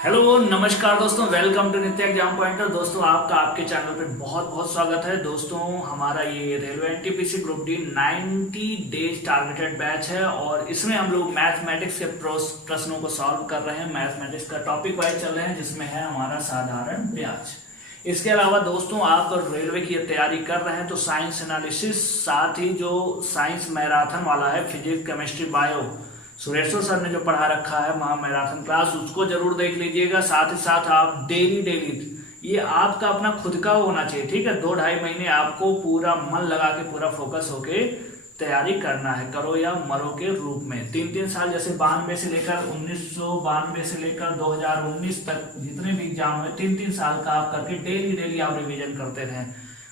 Hello नमस्कार दोस्तों, welcome to नित्य एग्जाम पॉइंटर। दोस्तों आपका आपके चैनल पे बहुत बहुत स्वागत है। दोस्तों हमारा ये railway NTPC group D 90 days targeted batch है और इसमें हम लोग मैथमेटिक्स के प्रश्नों को सॉल्व कर रहे हैं। मैथमेटिक्स का टॉपिक वाइज चल रहे हैं जिसमें है हमारा साधारण ब्याज। इसके अलावा दोस्तों आप रेलवे की तैयारी कर रहे हैं तो साइंस एनालिसिस, साथ ही जो साइंस मैराथन वाला है physics chemistry bio, Sureshwar sir ने जो पढ़ा रखा है महा मैराथन क्लास, उसको जरूर देख लीजिएगा। साथ ही साथ आप डेली डेली ये आपका अपना खुद का होना चाहिए, ठीक है। 2-2.5 महीने आपको पूरा मन लगा के पूरा फोकस होके तैयारी करना है, करो या मरो के रूप में। 3-3 साल जैसे 92 से लेकर 1992 से लेकर 2019 तक जितने भी एग्जाम हुए 3-3 साल का आप करके डेली डेली आप रिवीजन करते रहे।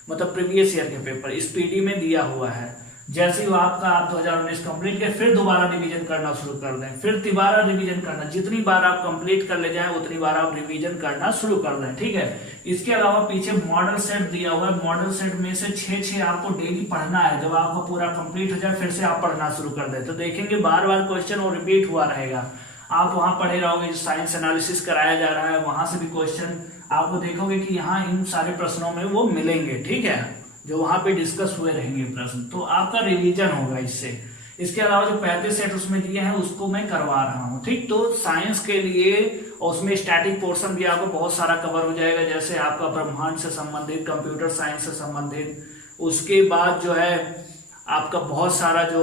मतलब प्रीवियस ईयर के पेपर इस पीडी में दिया हुआ है। जैसे ही आपका आप 2019 कंप्लीट किया फिर दोबारा रिवीजन करना शुरू कर दें, फिर दोबारा रिवीजन करना। जितनी बार आप कंप्लीट कर ले जाएं उतनी बार आप रिवीजन करना शुरू कर दें, ठीक है। इसके अलावा पीछे मॉडल सेट दिया हुआ है, मॉडल सेट में से 6 आपको डेली पढ़ना है। जब आपको पूरा कंप्लीट हो जाए फिर से आप पढ़ना शुरू कर दें तो देखेंगे बार बार क्वेश्चन और रिपीट हुआ रहेगा। आप वहां पढ़े रहोगे, साइंस एनालिसिस कराया जा रहा है वहां से भी क्वेश्चन आपको देखोगे कि यहाँ इन सारे प्रश्नों में वो मिलेंगे, ठीक है, जो वहां पे डिस्कस हुए रहेंगे प्रश्न, तो आपका रिवीजन होगा इससे। इसके अलावा जो 35 सेट उसमें दिए हैं उसको मैं करवा रहा हूँ, ठीक। तो साइंस के लिए उसमें स्टैटिक पोर्शन भी आपको बहुत सारा कवर हो जाएगा, जैसे आपका ब्रह्मांड से संबंधित, कंप्यूटर साइंस से संबंधित, उसके बाद जो है आपका बहुत सारा जो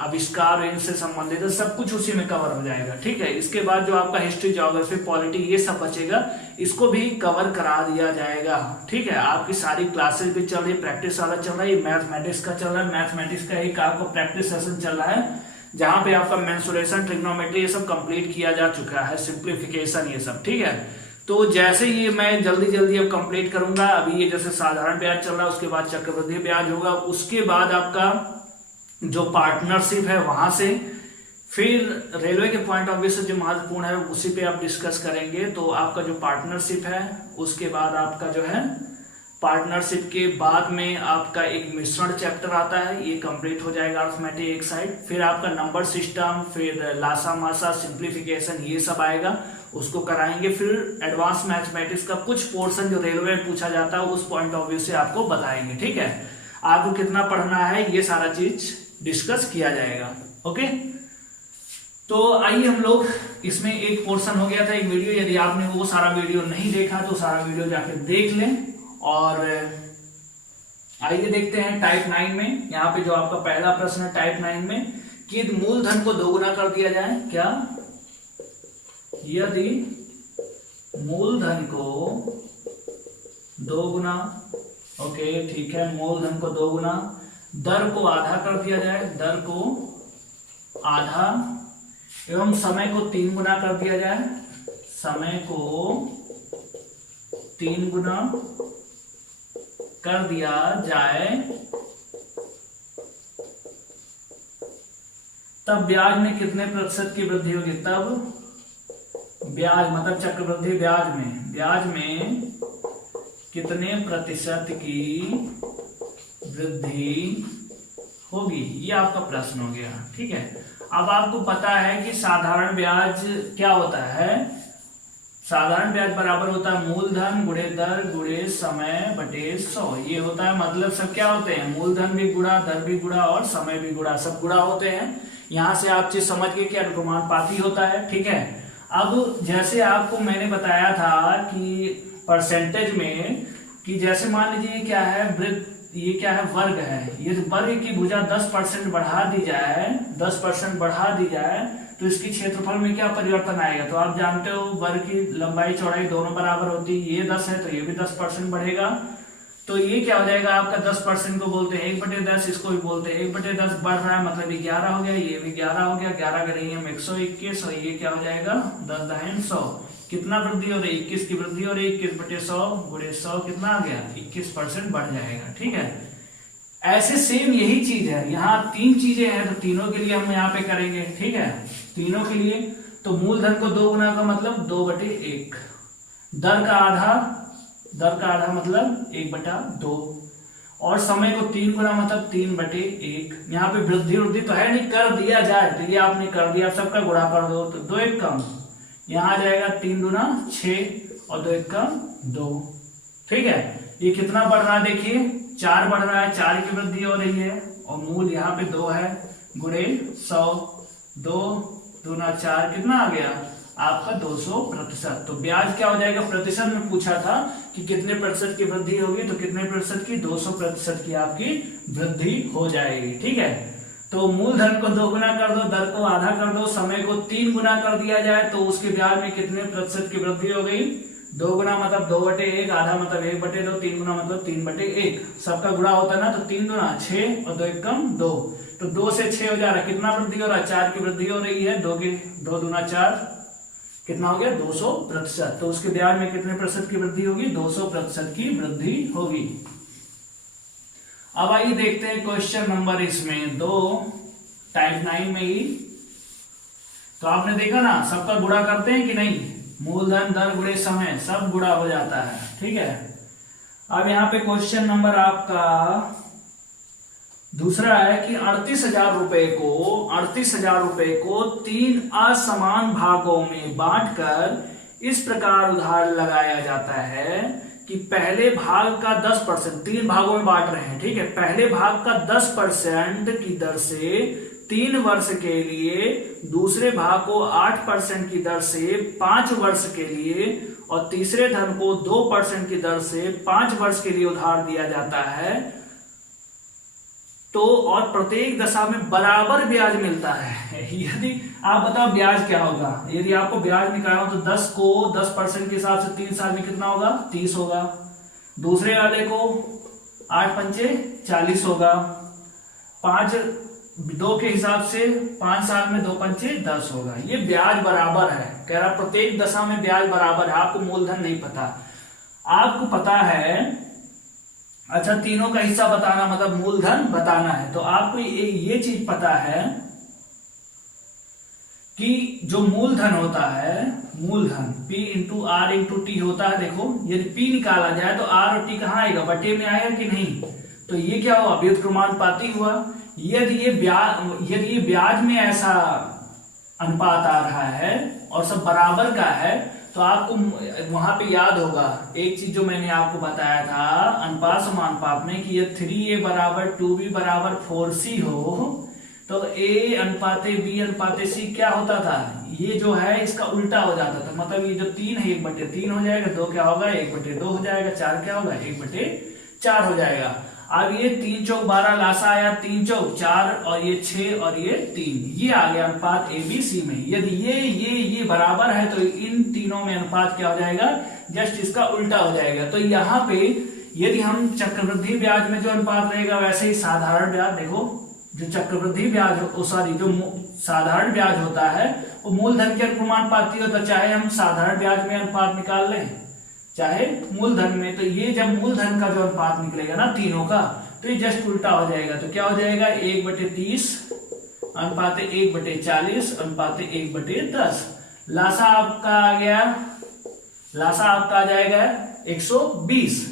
आविष्कार इनसे संबंधित है सब कुछ उसी में कवर हो जाएगा, ठीक है। इसके बाद जो आपका हिस्ट्री, ज्योग्राफी, पॉलिटी ये सब बचेगा, इसको भी कवर करा दिया जाएगा, ठीक है। आपकी सारी क्लासेस भी चल रही है, प्रैक्टिस वाला चल रहा है, मैथमेटिक्स का चल रहा है। मैथमेटिक्स का एक आपको प्रैक्टिस सेशन चल रहा है जहां पे आपका मेंसुरेशन, ट्रिग्नोमेट्री ये सब कंप्लीट किया जा चुका है, सिंप्लीफिकेशन ये सब, ठीक है। तो जैसे ये मैं जल्दी जल्दी अब कंप्लीट करूंगा, अभी ये जैसे साधारण ब्याज चल रहा है, उसके बाद चक्रवृद्धि ब्याज होगा, उसके बाद आपका जो पार्टनरशिप है वहां से, फिर रेलवे के पॉइंट ऑफ व्यू से जो महत्वपूर्ण है उसी पे आप डिस्कस करेंगे। तो आपका जो पार्टनरशिप है उसके बाद आपका जो है पार्टनरशिप के बाद में आपका एक मिश्रण चैप्टर आता है, ये कंप्लीट हो जाएगा अर्थमेटिक एक साइड। फिर आपका नंबर सिस्टम, फिर लासा मासा, सिंप्लीफिकेशन ये सब आएगा, उसको कराएंगे। फिर एडवांस मैथमेटिक्स का कुछ पोर्शन जो रेलवे में पूछा जाता है उस पॉइंट ऑफ व्यू से आपको बताएंगे, ठीक है। आपको कितना पढ़ना है ये सारा चीज डिस्कस किया जाएगा, ओके। तो आइए हम लोग, इसमें एक पोर्शन हो गया था एक वीडियो, यदि आपने वो सारा वीडियो नहीं देखा तो सारा वीडियो जाके देख लें। और आइए देखते हैं टाइप 9 में, यहाँ पे जो आपका पहला प्रश्न है टाइप 9 में कि मूलधन को दोगुना कर दिया जाए क्या, यदि मूलधन को दोगुना, ओके ठीक है, मूलधन को दोगुना, दर को आधा कर दिया जाए, दर को आधा, एवं समय को 3 गुना कर दिया जाए, समय को 3 गुना कर दिया जाए, तब ब्याज में कितने प्रतिशत की वृद्धि होगी। तब ब्याज मतलब चक्रवृद्धि ब्याज में कितने प्रतिशत की वृद्धि होगी, ये आपका प्रश्न हो गया, ठीक है। अब आपको पता है कि साधारण ब्याज क्या होता है। साधारण ब्याज बराबर होता है मूलधन गुणे दर गुणे समय बटे 100, ये होता है। मतलब सब क्या होते हैं, मूलधन भी गुणा, दर भी गुणा और समय भी गुणा, सब गुणा होते हैं। यहां से आप चीज समझ गए कि अनुपाती होता है, ठीक है। अब जैसे आपको मैंने बताया था कि परसेंटेज में, कि जैसे मान लीजिए क्या है वृत्त, ये क्या है वर्ग है, ये वर्ग की भुजा 10% बढ़ा दी जाए, 10% बढ़ा दी जाए तो इसकी क्षेत्रफल में क्या परिवर्तन आएगा। तो आप जानते हो वर्ग की लंबाई चौड़ाई दोनों बराबर होती है, ये 10 है तो ये भी 10% बढ़ेगा। तो ये क्या हो जाएगा आपका 10% को बोलते हैं 1/10, इसको भी बोलते हैं 1/10, बढ़ रहा है मतलब ये 11 हो गया, ये भी 11 हो गया, 11 करेंगे हम 121 और ये क्या हो जाएगा 10 कितना वृद्धि हो रही है, 21 की वृद्धि हो रही है, 21/100 गुणे 100 कितना आ गया 21% बढ़ जाएगा, ठीक है। ऐसे सेम यही चीज है, यहाँ 3 चीजें हैं तो तीनों के लिए हम यहाँ पे करेंगे, ठीक है। तीनों के लिए तो मूलधन को 2 गुना का मतलब 2/1, दर का आधा मतलब 1/2, और समय को 3 गुना मतलब 3/1। यहाँ पे वृद्धि तो है नहीं, कर दिया जाए तो ये आपने कर दिया, सबका गुणा कर दो तो 2 1 कम, यहाँ आ जाएगा 3 दूना 6 और 2 एकम 2। ठीक है, ये कितना बढ़ रहा है देखिए, 4 बढ़ रहा है, 4 की वृद्धि हो रही है और मूल यहाँ पे 2 है, गुणे 100, 2 दूना 4 कितना आ गया आपका 200%। तो ब्याज क्या हो जाएगा, प्रतिशत में पूछा था कि कितने प्रतिशत की वृद्धि होगी, तो कितने प्रतिशत की, 200% की आपकी वृद्धि हो जाएगी। ठीक है, तो मूलधन को 2 गुना कर दो, दर को आधा कर दो, समय को 3 गुना कर दिया जाए तो उसके ब्याज में कितने प्रतिशत की वृद्धि हो गई, 2 गुना मतलब 2/1, आधा मतलब 1/2, 3 गुना मतलब 3/1, सबका गुणा होता है ना, तो 3 दूना 6 और 2 एकम 2, तो 2 से 6 हो जा रहा है, कितना वृद्धि हो रहा है, 4 की वृद्धि हो रही है, 2 दूना 4 कितना हो गया 200%। तो उसके ब्याज में कितने प्रतिशत की वृद्धि होगी, 200% की वृद्धि होगी। अब आइए देखते हैं क्वेश्चन नंबर इसमें 2 टाइप 9 में ही। तो आपने देखा ना, सबका गुणा करते हैं कि नहीं, मूलधन दर गुणे समय सब गुणा हो जाता है। ठीक है, अब यहाँ पे क्वेश्चन नंबर आपका दूसरा है कि 38,000 रुपए को 3 असमान भागों में बांटकर इस प्रकार उधार लगाया जाता है कि पहले भाग का 10%, 3 भागों में बांट रहे हैं। ठीक है, पहले भाग का 10% की दर से 3 वर्ष के लिए, दूसरे भाग को 8% की दर से 5 वर्ष के लिए और तीसरे धन को 2% की दर से 5 वर्ष के लिए उधार दिया जाता है। तो और प्रत्येक दशा में बराबर ब्याज मिलता है। यदि आप बताओ ब्याज क्या होगा, यदि आपको ब्याज निकालना हो तो 10 को 10% के हिसाब से 3 साल में कितना होगा, 30 होगा, दूसरे वाले को 8 पंचे 40 होगा, 2 के हिसाब से 5 साल में 2 पंचे 10 होगा। ये ब्याज बराबर है, कह रहा प्रत्येक दशा में ब्याज बराबर है। आपको मूलधन नहीं पता, आपको पता है अच्छा तीनों का हिस्सा बताना मतलब मूलधन बताना है। तो आपको ये चीज पता है कि जो मूलधन होता है, मूलधन P into R into T होता है। देखो यदि P निकाला जाए तो R और T कहाँ आएगा, बटे में आएगा कि नहीं, तो ये क्या हुआ, व्युत्क्रमानुपाती हुआ। यदि ये ब्याज में ऐसा अनुपात आ रहा है और सब बराबर का है, तो आपको वहां पे याद होगा एक चीज जो मैंने आपको बताया था अनुपात समानुपात में कि ये 3A बराबर 2B बराबर 4C हो, तो A अनुपाते B अनुपाते C क्या होता था, ये जो है इसका उल्टा हो जाता था। मतलब ये जो 3 है 1/3 हो जाएगा, 2 क्या होगा 1/2 हो जाएगा, 4 क्या होगा 1/4 हो जाएगा। अब ये 3 चौक 12 लासा आया, 3 चौक 4 और ये 6 और ये 3, ये आ गया अनुपात ABC में। यदि ये बराबर है तो इन तीनों में अनुपात क्या हो जाएगा, जस्ट इसका उल्टा हो जाएगा। तो यहाँ पे यदि हम चक्रवृद्धि ब्याज में जो अनुपात रहेगा वैसे ही साधारण ब्याज, देखो जो चक्रवृद्धि ब्याज जो साधारण ब्याज होता है वो मूलधन के अनुपाती होता है, चाहे हम साधारण ब्याज में अनुपात निकाल लें चाहे मूलधन में। तो ये जब मूलधन का जो अनुपात निकलेगा ना तीनों का, तो ये जस्ट उल्टा हो जाएगा। तो क्या हो जाएगा 1/30 अनुपाते 1/40 अनुपाते 1/10। लासा आपका आ गया, लासा आपका आ जाएगा 120।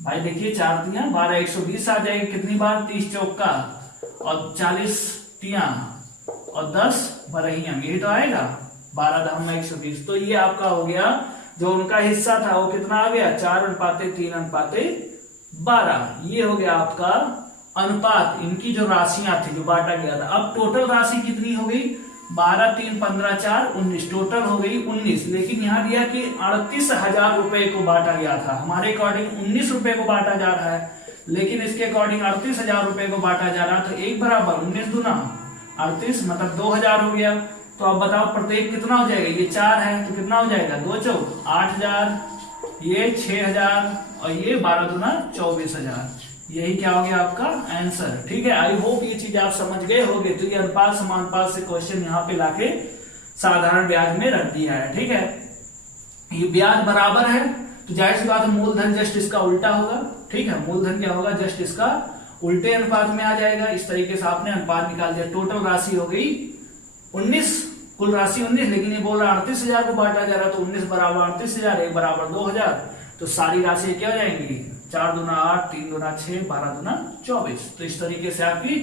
भाई देखिए 4 तिया 12, 120 आ जाएगी कितनी बार, 30 चौक का और 40 तिया और 10 बरहिया, यही तो आएगा 12 दहम 120। तो ये आपका हो गया जो उनका हिस्सा था वो कितना आ गया 4/3/12। ये हो गया आपका अनुपात, इनकी जो राशियां थी जो बांटा गया था। अब टोटल राशि कितनी हो गई, 12 3 15 4 19, टोटल हो गई 19। लेकिन यहाँ दिया कि 38,000 रुपए को बांटा गया था, हमारे अकॉर्डिंग 19 रुपए को बांटा जा रहा है, लेकिन इसके अकॉर्डिंग 38,000 रुपए को बांटा जा रहा है। तो 1 बराबर 19 दूना 38 मतलब 2000 हो गया। तो अब बताओ प्रत्येक कितना हो जाएगा, ये 4 है तो कितना हो जाएगा 2 चौक 8000, ये 6000 और ये 12 दूना 24,000। यही क्या हो गया आपका आंसर। ठीक है, आई होप ये चीज आप समझ गए होंगे। तो ये अनुपात समानुपात से क्वेश्चन यहाँ पे लाके साधारण ब्याज में रख दिया है। ठीक है, ये ब्याज बराबर है तो जाहिर सी बात है मूलधन जस्ट इसका उल्टा होगा। ठीक है, मूलधन क्या होगा, जस्ट इसका उल्टे अनुपात में आ जाएगा। इस तरीके से आपने अनुपात निकाल दिया। टोटल राशि हो गई 19, कुल राशि 19, लेकिन ये बोल रहा 38,000 को बांटा जा रहा है, तो 19 बराबर 38,000, 1 बराबर 2000। तो सारी राशि क्या हो जाएंगी, 4 दूना 8, 3 दूना 6, 12 दूना 24। तो इस तरीके से आपकी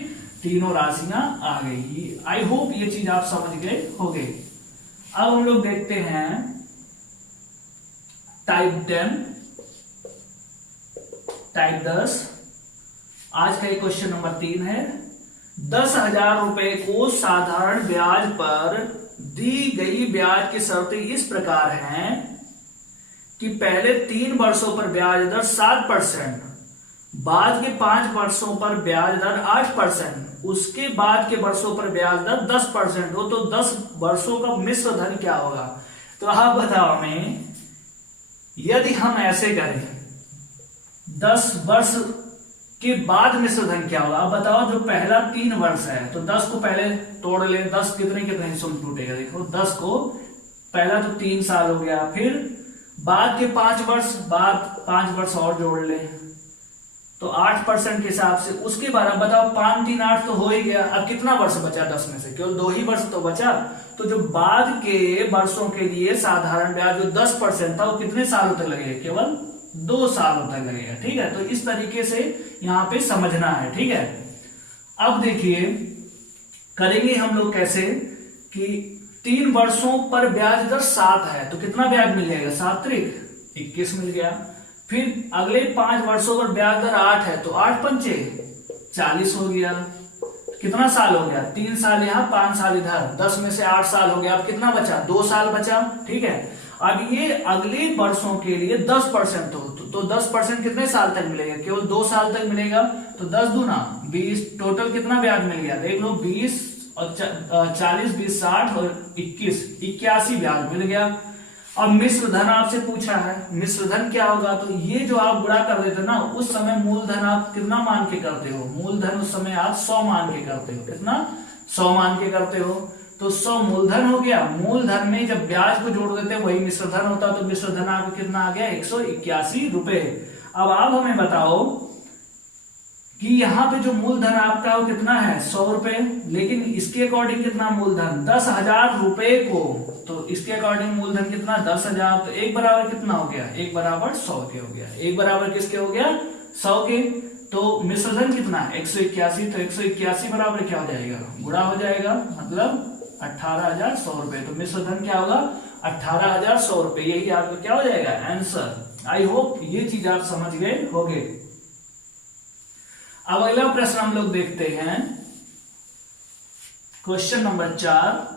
तीनों राशियां आ गई। आई होप ये चीज आप समझ गए होंगे। अब हम लोग देखते हैं टाइप 10, टाइप 10। आज का क्वेश्चन नंबर 3 है। 10,000 रुपए को साधारण ब्याज पर दी गई ब्याज की शर्तें इस प्रकार हैं कि पहले 3 वर्षों पर ब्याज दर 7%, बाद के 5 वर्षों पर ब्याज दर 8%, उसके बाद के वर्षों पर ब्याज दर 10% हो। तो 10 वर्षों का मिश्र धन क्या होगा? तो आप बताओ हमें, यदि हम ऐसे करें 10 वर्ष के बाद मिश्र धन क्या होगा? अब बताओ, जो पहला 3 वर्ष है तो 10 को पहले तोड़ ले, 10 कितने कितने हिस्सों में टूटेगा? देखो 10 को पहला तो 3 साल हो गया, फिर बाद के 5 वर्ष, बाद 5 वर्ष और जोड़ ले तो 8% के हिसाब से। उसके बाद अब बताओ 5 3 8 तो हो ही गया। अब कितना वर्ष बचा 10 में से? केवल 2 ही वर्ष तो बचा। तो जो बाद के वर्षों के लिए साधारण ब्याज जो 10% था वो कितने सालों तक लगेगा? केवल 2 सालों तक लगेगा। ठीक है, तो इस तरीके से यहां पे समझना है। ठीक है, अब देखिए करेंगे हम लोग कैसे कि 3 वर्षों पर ब्याज दर 7 है तो कितना ब्याज मिल जाएगा? 7 त्रिक 21 मिल गया। फिर अगले 5 वर्षों पर ब्याज दर 8 है तो 8 पंचे 40 हो गया। कितना साल हो गया? 3 साल यहाँ, 5 साल इधर, 10 में से 8 साल हो गया। अब कितना बचा? 2 साल बचा। ठीक है, अब ये अगले वर्षों के लिए 10% तो 10% कितने साल तक मिलेगा? केवल 2 साल तक मिलेगा। तो 10 दूना 20, टोटल कितना ब्याज मिल गया? देख लो 20 और 40, 20 60 और 21 81 ब्याज मिल गया। अब मिश्र धन आपसे पूछा है, मिश्र धन क्या होगा? तो ये जो आप गुणा कर देते ना, उस समय मूलधन आप कितना मान के करते हो? मूलधन उस समय आप 100 मान के करते हो। कितना? 100 मान के करते हो। तो 100 मूलधन हो गया। मूलधन में जब ब्याज को जोड़ देते हैं वही मिश्र धन होता, तो मिश्र धन आपको कितना आ गया? 181 रुपए। अब आप हमें बताओ कि यहाँ पे जो मूलधन आपका वो कितना है? 100 रुपए, लेकिन इसके अकॉर्डिंग कितना मूलधन? 10,000 रुपए को, तो इसके अकॉर्डिंग मूलधन कितना? 10,000। तो 1 बराबर कितना हो गया? 1 बराबर 100 के हो गया। 1 बराबर किसके हो गया? 100 के। तो मिश्रधन कितना? 181। तो 181 बराबर क्या हो जाएगा? गुणा हो जाएगा, मतलब 18,100 रुपए। तो मिश्रधन क्या होगा? 18,100 रुपए। यही आपका क्या हो जाएगा? आंसर। आई होप ये चीज आप समझ गए होंगे। अब अगला प्रश्न हम लोग देखते हैं, क्वेश्चन नंबर 4।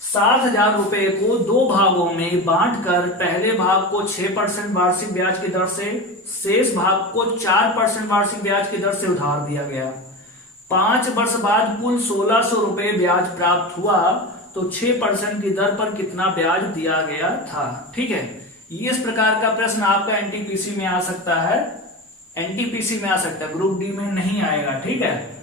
7,000 रुपए को 2 भागों में बांटकर पहले भाग को 6% वार्षिक ब्याज की दर से, शेष भाग को 4% वार्षिक ब्याज की दर से उधार दिया गया। 5 वर्ष बाद कुल 1,600 रुपए ब्याज प्राप्त हुआ तो 6% की दर पर कितना ब्याज दिया गया था? ठीक है, ये इस प्रकार का प्रश्न आपका एनटीपीसी में आ सकता है, एनटीपीसी में आ सकता है, ग्रुप डी में नहीं आएगा। ठीक है,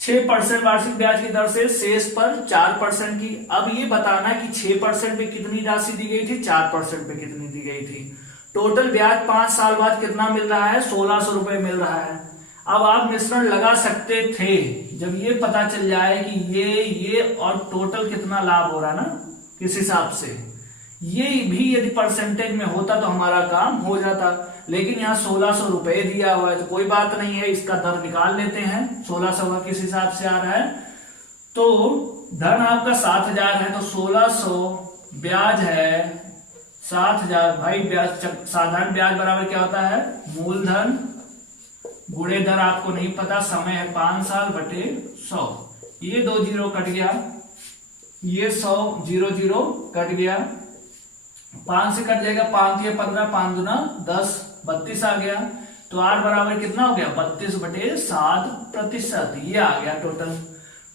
6% वार्षिक ब्याज की दर से शेष पर 4% की। अब ये बताना कि 6% पे कितनी राशि दी गई थी, 4% पे कितनी दी गई थी। टोटल ब्याज 5 साल बाद कितना मिल रहा है? 1,600 रुपए मिल रहा है। अब आप मिश्रण लगा सकते थे जब ये पता चल जाए कि ये और टोटल कितना लाभ हो रहा है ना, किस हिसाब से। ये भी यदि परसेंटेज में होता तो हमारा काम हो जाता, लेकिन यहाँ 1,600 रुपए दिया हुआ है तो कोई बात नहीं है, इसका दर निकाल लेते हैं। 1,600 का किस हिसाब से आ रहा है? तो धन आपका 7,000 है तो 1,600 ब्याज है 7,000। भाई ब्याज, साधारण ब्याज बराबर क्या होता है? मूलधन गुणे दर। आपको नहीं पता, समय है 5 साल बटे 100। ये 2 जीरो कट गया, ये 100 0 0 कट गया, 5 से कट जाएगा, 5 या 15, 5 दूना 10, 32 आ गया। तो R बराबर कितना हो गया? 32/7%। ये आ गया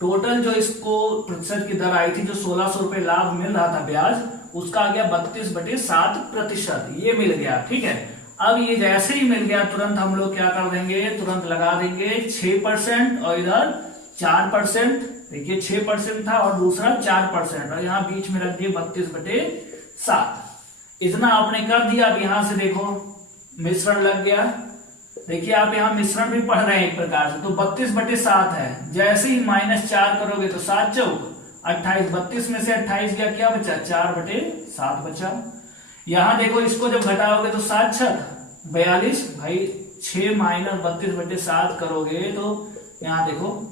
टोटल जो इसको प्रतिशत की दर आई थी, जो 1,600 रुपए लाभ मिल रहा था ब्याज, उसका आ गया 32/7%। ये मिल गया। ठीक है, अब ये जैसे ही मिल गया तुरंत हम लोग क्या कर देंगे? तुरंत लगा देंगे 6% और इधर 4%। देखिए 6% था और दूसरा 4%, और यहाँ बीच में रख दिए 32/7। इतना आपने कर दिया। अब यहां से देखो मिश्रण लग गया। देखिए आप यहाँ मिश्रण भी पढ़ रहे हैं एक प्रकार से। तो 32/7 है, जैसे ही -4 करोगे तो 7 चौक 28, 32 में से 28 गया, क्या बचा? 4/7 बचा। यहां देखो इसको जब घटाओगे तो 7 छक 42। भाई 6 - 32/7 करोगे तो यहाँ देखो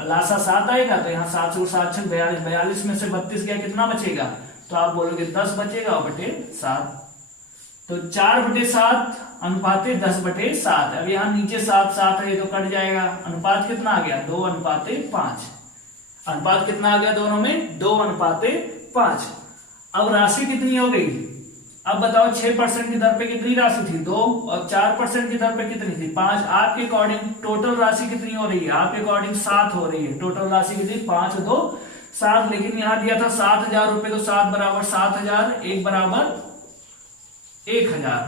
लासा 7 आएगा, तो यहाँ 7 से 7 छक 42, 42 में से 32 गया, कितना बचेगा? तो आप बोलोगे 10 बचेगा और बटे 7। तो 4/7 अनुपाते 10/7। अब यहाँ नीचे 7 है, ये तो कट जाएगा। अनुपात कितना आ गया? 2:5। अनुपात कितना आ गया दोनों में? 2:5। अब राशि कितनी हो गई? अब बताओ 6% की दर पे कितनी राशि थी? 2, और 4% की दर पे कितनी थी? 5। आपके अकॉर्डिंग टोटल राशि कितनी हो रही है? आपके अकॉर्डिंग 7 हो रही है। टोटल राशि कितनी? 5 2 7। लेकिन यहां दिया था 7,000 रुपए, तो 7 बराबर 7,000, 1 बराबर 1,000।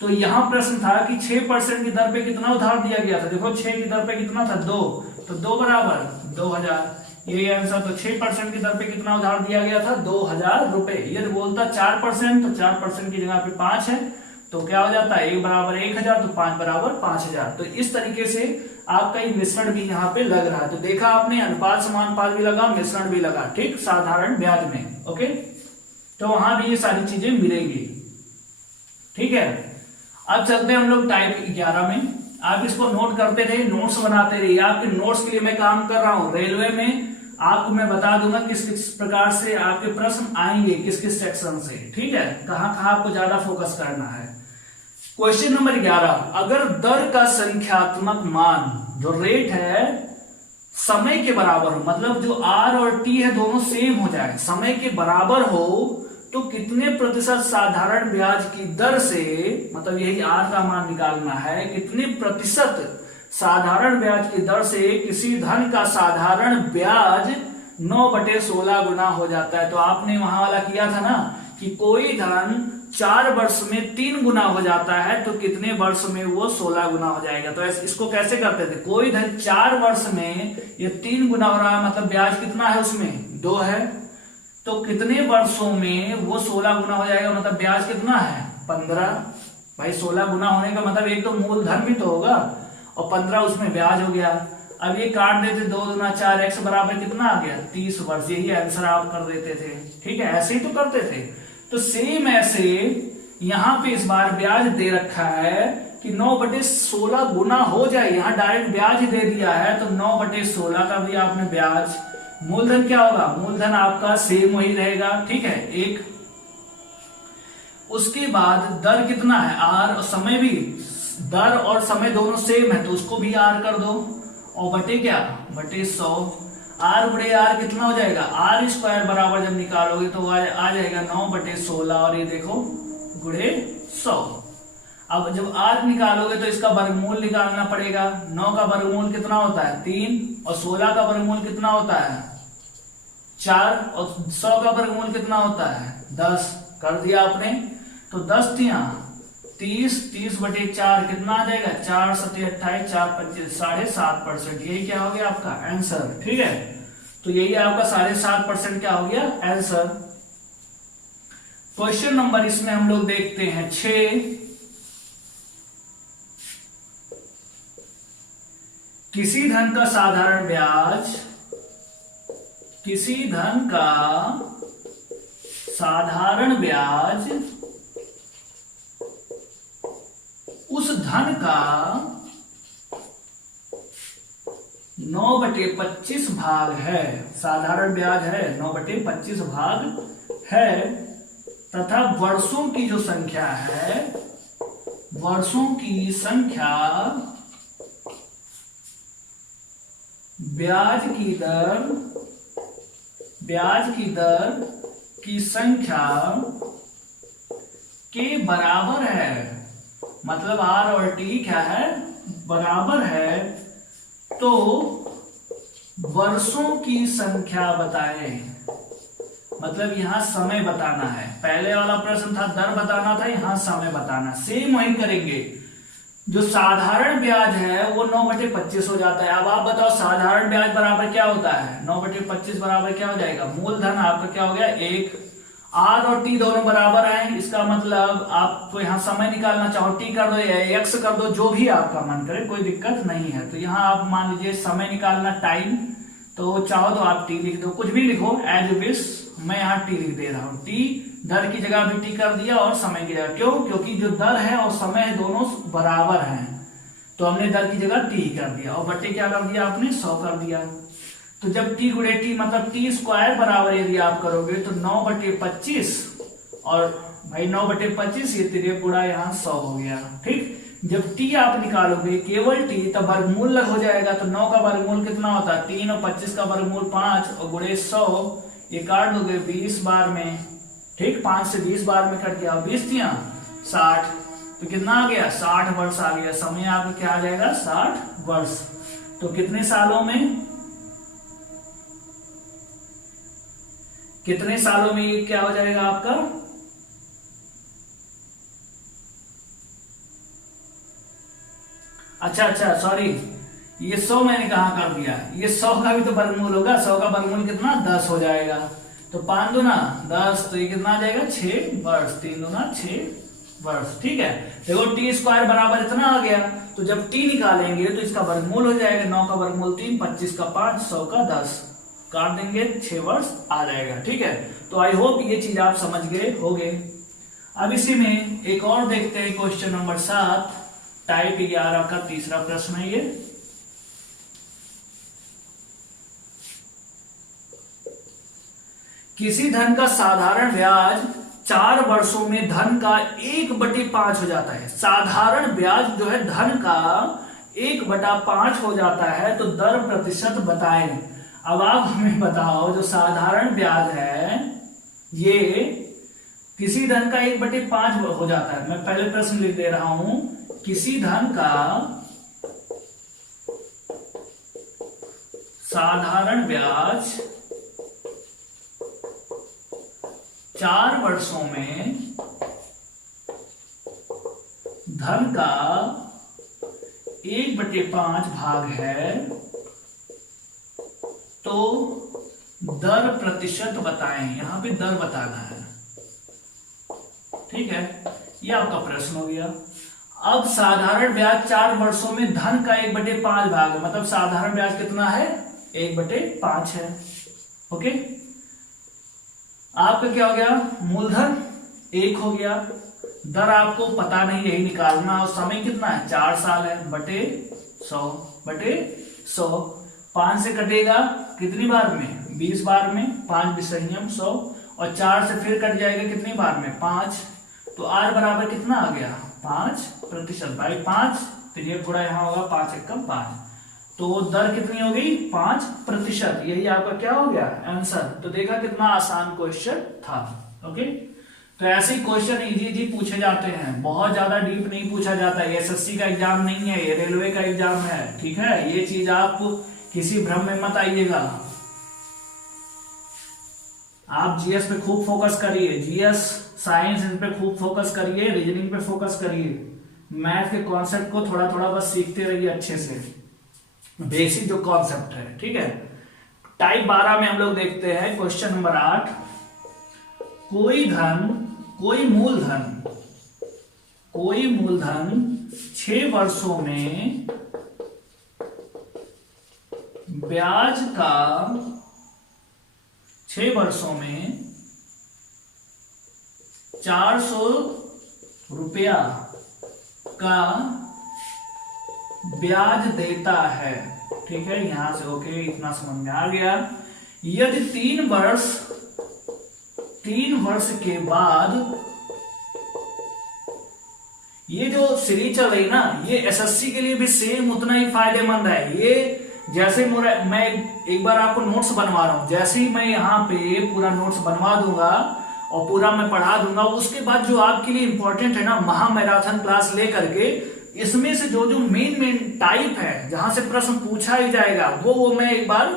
तो यहां प्रश्न था कि 6% की दर पे कितना उधार दिया गया था। देखो 6 की दर पे कितना था? 2, तो 2 बराबर 2,000। यही आंसर। तो 6% की दर पे कितना उधार दिया गया था? 2,000 रुपए। ये बोलता 4%, तो 4% की जगह पे 5 है, तो क्या हो जाता है? 1 बराबर 1,000, तो 5 बराबर 5,000। तो इस तरीके से आपका ये मिश्रण भी यहाँ पे लग रहा है। तो देखा आपने, अनुपात समानुपात भी लगा, मिश्रण भी लगा, ठीक, साधारण ब्याज में। ओके, तो वहां भी ये सारी चीजें मिलेंगी। ठीक है, अब चलते हैं हम लोग टाइप 11 में। आप इसको नोट करते रहिए, नोट्स बनाते रहिए। आपके नोट्स के लिए मैं काम कर रहा हूं। रेलवे में आपको मैं बता दूंगा किस किस प्रकार से आपके प्रश्न आएंगे, किस किस सेक्शन से। ठीक है, कहां कहां आपको ज्यादा फोकस करना है। क्वेश्चन नंबर 11, अगर दर का संख्यात्मक मान, जो रेट है, समय के बराबर हो, मतलब जो आर और टी है दोनों सेम हो जाए, समय के बराबर हो, तो कितने प्रतिशत साधारण ब्याज की दर से, मतलब यही आर का मान निकालना है, कितने प्रतिशत साधारण ब्याज की दर से किसी धन का साधारण ब्याज 9/16 गुना हो जाता है। तो आपने वहां वाला किया था ना कि कोई धन 4 वर्ष में 3 गुना हो जाता है, तो कितने वर्ष में वो 16 गुना हो जाएगा। तो इसको कैसे करते थे? कोई धन 4 वर्ष में ये 3 गुना हो रहा है, मतलब ब्याज कितना है उसमें? 2 है, तो कितने वर्षों में वो 16 गुना हो जाएगा, मतलब ब्याज कितना है? 15। भाई 16 गुना होने का मतलब एक तो मूलधन भी तो होगा, और 15 उसमें ब्याज हो गया। अब ये काट देते, 2 दूना 4, x बराबर कितना आ गया? 30 वर्ष। यही आंसर आप कर देते थे। ठीक है, ऐसे ही तो करते थे। तो सेम ऐसे यहां पे इस बार ब्याज दे रखा है कि 9/16 गुना हो जाए। यहां डायरेक्ट ब्याज ही दे दिया है, तो 9/16 का भी आपने ब्याज, मूलधन क्या होगा? मूलधन आपका सेम वही रहेगा। ठीक है, 1। उसके बाद दर कितना है? आर, और समय भी, दर और समय दोनों सेम है, तो उसको भी आर कर दो, और बटे क्या? बटे 100। आर गुणे आर कितना हो जाएगा? आर स्क्वायर बराबर जब निकालोगे तो आ जाएगा 9/16, और ये देखो गुणे 100। अब जब आर निकालोगे तो इसका वर्गमूल निकालना पड़ेगा। 9 का वर्गमूल कितना होता है? 3, और 16 का वर्गमूल कितना होता है? 4, और 100 का वर्गमूल कितना होता है? 10। कर दिया आपने, तो 10 30, 30/4 कितना आ जाएगा? 4 7 28, 4 25, 7.5%। यही क्या हो गया आपका आंसर। ठीक है, तो यही आपका 7.5% क्या हो गया? आंसर। क्वेश्चन नंबर इसमें हम लोग देखते हैं 6। किसी धन का साधारण ब्याज, किसी धन का साधारण ब्याज उस धन का 9/25 भाग है। साधारण ब्याज है, 9/25 भाग है, तथा वर्षों की जो संख्या है, वर्षों की संख्या ब्याज की दर की संख्या के बराबर है। मतलब आर और टी क्या है? बराबर है। तो वर्षों की संख्या बताएं, मतलब यहां समय बताना है। पहले वाला प्रश्न था दर बताना था, यहां समय बताना। सेम वही करेंगे। जो साधारण ब्याज है वो 9/25 हो जाता है। अब आप बताओ साधारण ब्याज बराबर क्या होता है? 9/25 बराबर क्या हो जाएगा? मूलधन आपका क्या हो गया? 1। आर और टी दोनों बराबर हैं, इसका मतलब आपको यहाँ समय निकालना चाहो टी कर दो या एक्स कर दो, जो भी आपका मन करे, कोई दिक्कत नहीं है। तो यहाँ आप मान लीजिए समय निकालना टाइम, तो चाहो तो आप टी लिख दो, कुछ भी लिखो एज विश। मैं यहाँ टी लिख दे रहा हूँ। टी दर की जगह भी टी कर दिया और समय की जगह। क्यों? क्योंकि जो दर है और समय है दोनों बराबर हैं, तो हमने दर की जगह टी कर दिया, और बट्टे क्या कर दिया आपने? 100 कर दिया। तो जब टी गुणे टी मतलब टी स्क्वायर बराबर यदि आप करोगे तो 9/25 और भाई 9/25, ये तिरक गुणा यहाँ 100 हो गया। ठीक, जब t आप निकालोगे केवल t, तब वर्गमूल हो जाएगा। तो 9 का वर्गमूल कितना होता है 3 और 25 का वर्गमूल 5 और गुणे 100, ये काट दोगे 20 बार में। ठीक, 5 से 20 बार में कट गया, 20 दिया 60, तो कितना आ गया 60 वर्ष आ गया। समय आपका क्या आ जाएगा 60 वर्ष। तो कितने सालों में ये क्या हो जाएगा आपका, अच्छा सॉरी, ये 100 मैंने कहा कर दिया, ये 100 का भी तो वर्गमूल होगा। 100 का वर्गमूल कितना 10 हो जाएगा। तो 5 दूना 10, तो ये कितना आ जाएगा 6 वर्ष। 3 दूना 6 वर्ष। ठीक है, देखो t² बराबर इतना आ गया। तो जब t निकालेंगे तो इसका वर्गमूल हो जाएगा। 9 का वर्गमूल 3, 25 का 5, 100 का 10, काट देंगे 6 वर्ष आ जाएगा। ठीक है, तो आई होप ये चीज आप समझ गए होंगे। अब इसी में एक और देखते हैं, क्वेश्चन नंबर 7, टाइप 11 का तीसरा प्रश्न है ये। किसी धन का साधारण ब्याज 4 वर्षों में धन का 1/5 हो जाता है। साधारण ब्याज जो है धन का 1/5 हो जाता है, तो दर प्रतिशत बताएं। अब आप हमें बताओ, जो साधारण ब्याज है ये किसी धन का 1/5 हो जाता है। मैं पहले प्रश्न लिख दे रहा हूं, किसी धन का साधारण ब्याज 4 वर्षों में धन का 1/5 भाग है, तो दर प्रतिशत बताएं। यहां पे दर बताना है। ठीक है, ये आपका प्रश्न हो गया। अब साधारण ब्याज 4 वर्षों में धन का 1/5 भाग है, मतलब साधारण ब्याज कितना है 1/5 है। ओके, आपका क्या हो गया, मूलधन 1 हो गया, दर आपको पता नहीं, यही निकालना, और समय कितना है 4 साल है, बटे 100 5 से कटेगा कितनी बार में 20 बार में, 5 विसंयम 100, और 4 से फिर कट जाएगा कितनी बार में 5, तो r बराबर कितना आ गया 5%। भाई 5, फिर ये गुणा यहाँ होगा 5 एकम 5, तो दर कितनी हो गई 5%। यही आपका क्या हो गया आंसर। तो देखा कितना आसान क्वेश्चन था। ओके, तो ऐसे क्वेश्चन इजी पूछे जाते हैं, बहुत ज्यादा डीप नहीं पूछा जाता है। एसएससी का एग्जाम नहीं है, ये रेलवे का एग्जाम है। ठीक है, ये चीज आप किसी भ्रम में मत आइएगा। आप जीएस पे खूब फोकस करिए, जीएस साइंस इन पे खूब फोकस करिए, रीजनिंग पे फोकस करिए, मैथ के कॉन्सेप्ट को थोड़ा थोड़ा बस सीखते रहिए अच्छे से, बेसिक जो कॉन्सेप्ट है। ठीक है, टाइप 12 में हम लोग देखते हैं क्वेश्चन नंबर 8, कोई मूलधन 6 वर्षों में ब्याज का 6 वर्षों में 400 रुपया का ब्याज देता है। ठीक है, यहां से ओके, इतना समझ में आ गया। यदि 3 वर्ष के बाद, ये जो सीरीज चल रही ना, ये एसएससी के लिए भी सेम उतना ही फायदेमंद है। ये जैसे मैं एक बार आपको नोट्स बनवा रहा हूं, जैसे ही मैं यहाँ पे पूरा नोट्स बनवा दूंगा और पूरा मैं पढ़ा दूंगा, उसके बाद जो आपके लिए इंपॉर्टेंट है ना, महामैराथन क्लास लेकर के इसमें से जो मेन टाइप है जहां से प्रश्न पूछा ही जाएगा, वो मैं एक बार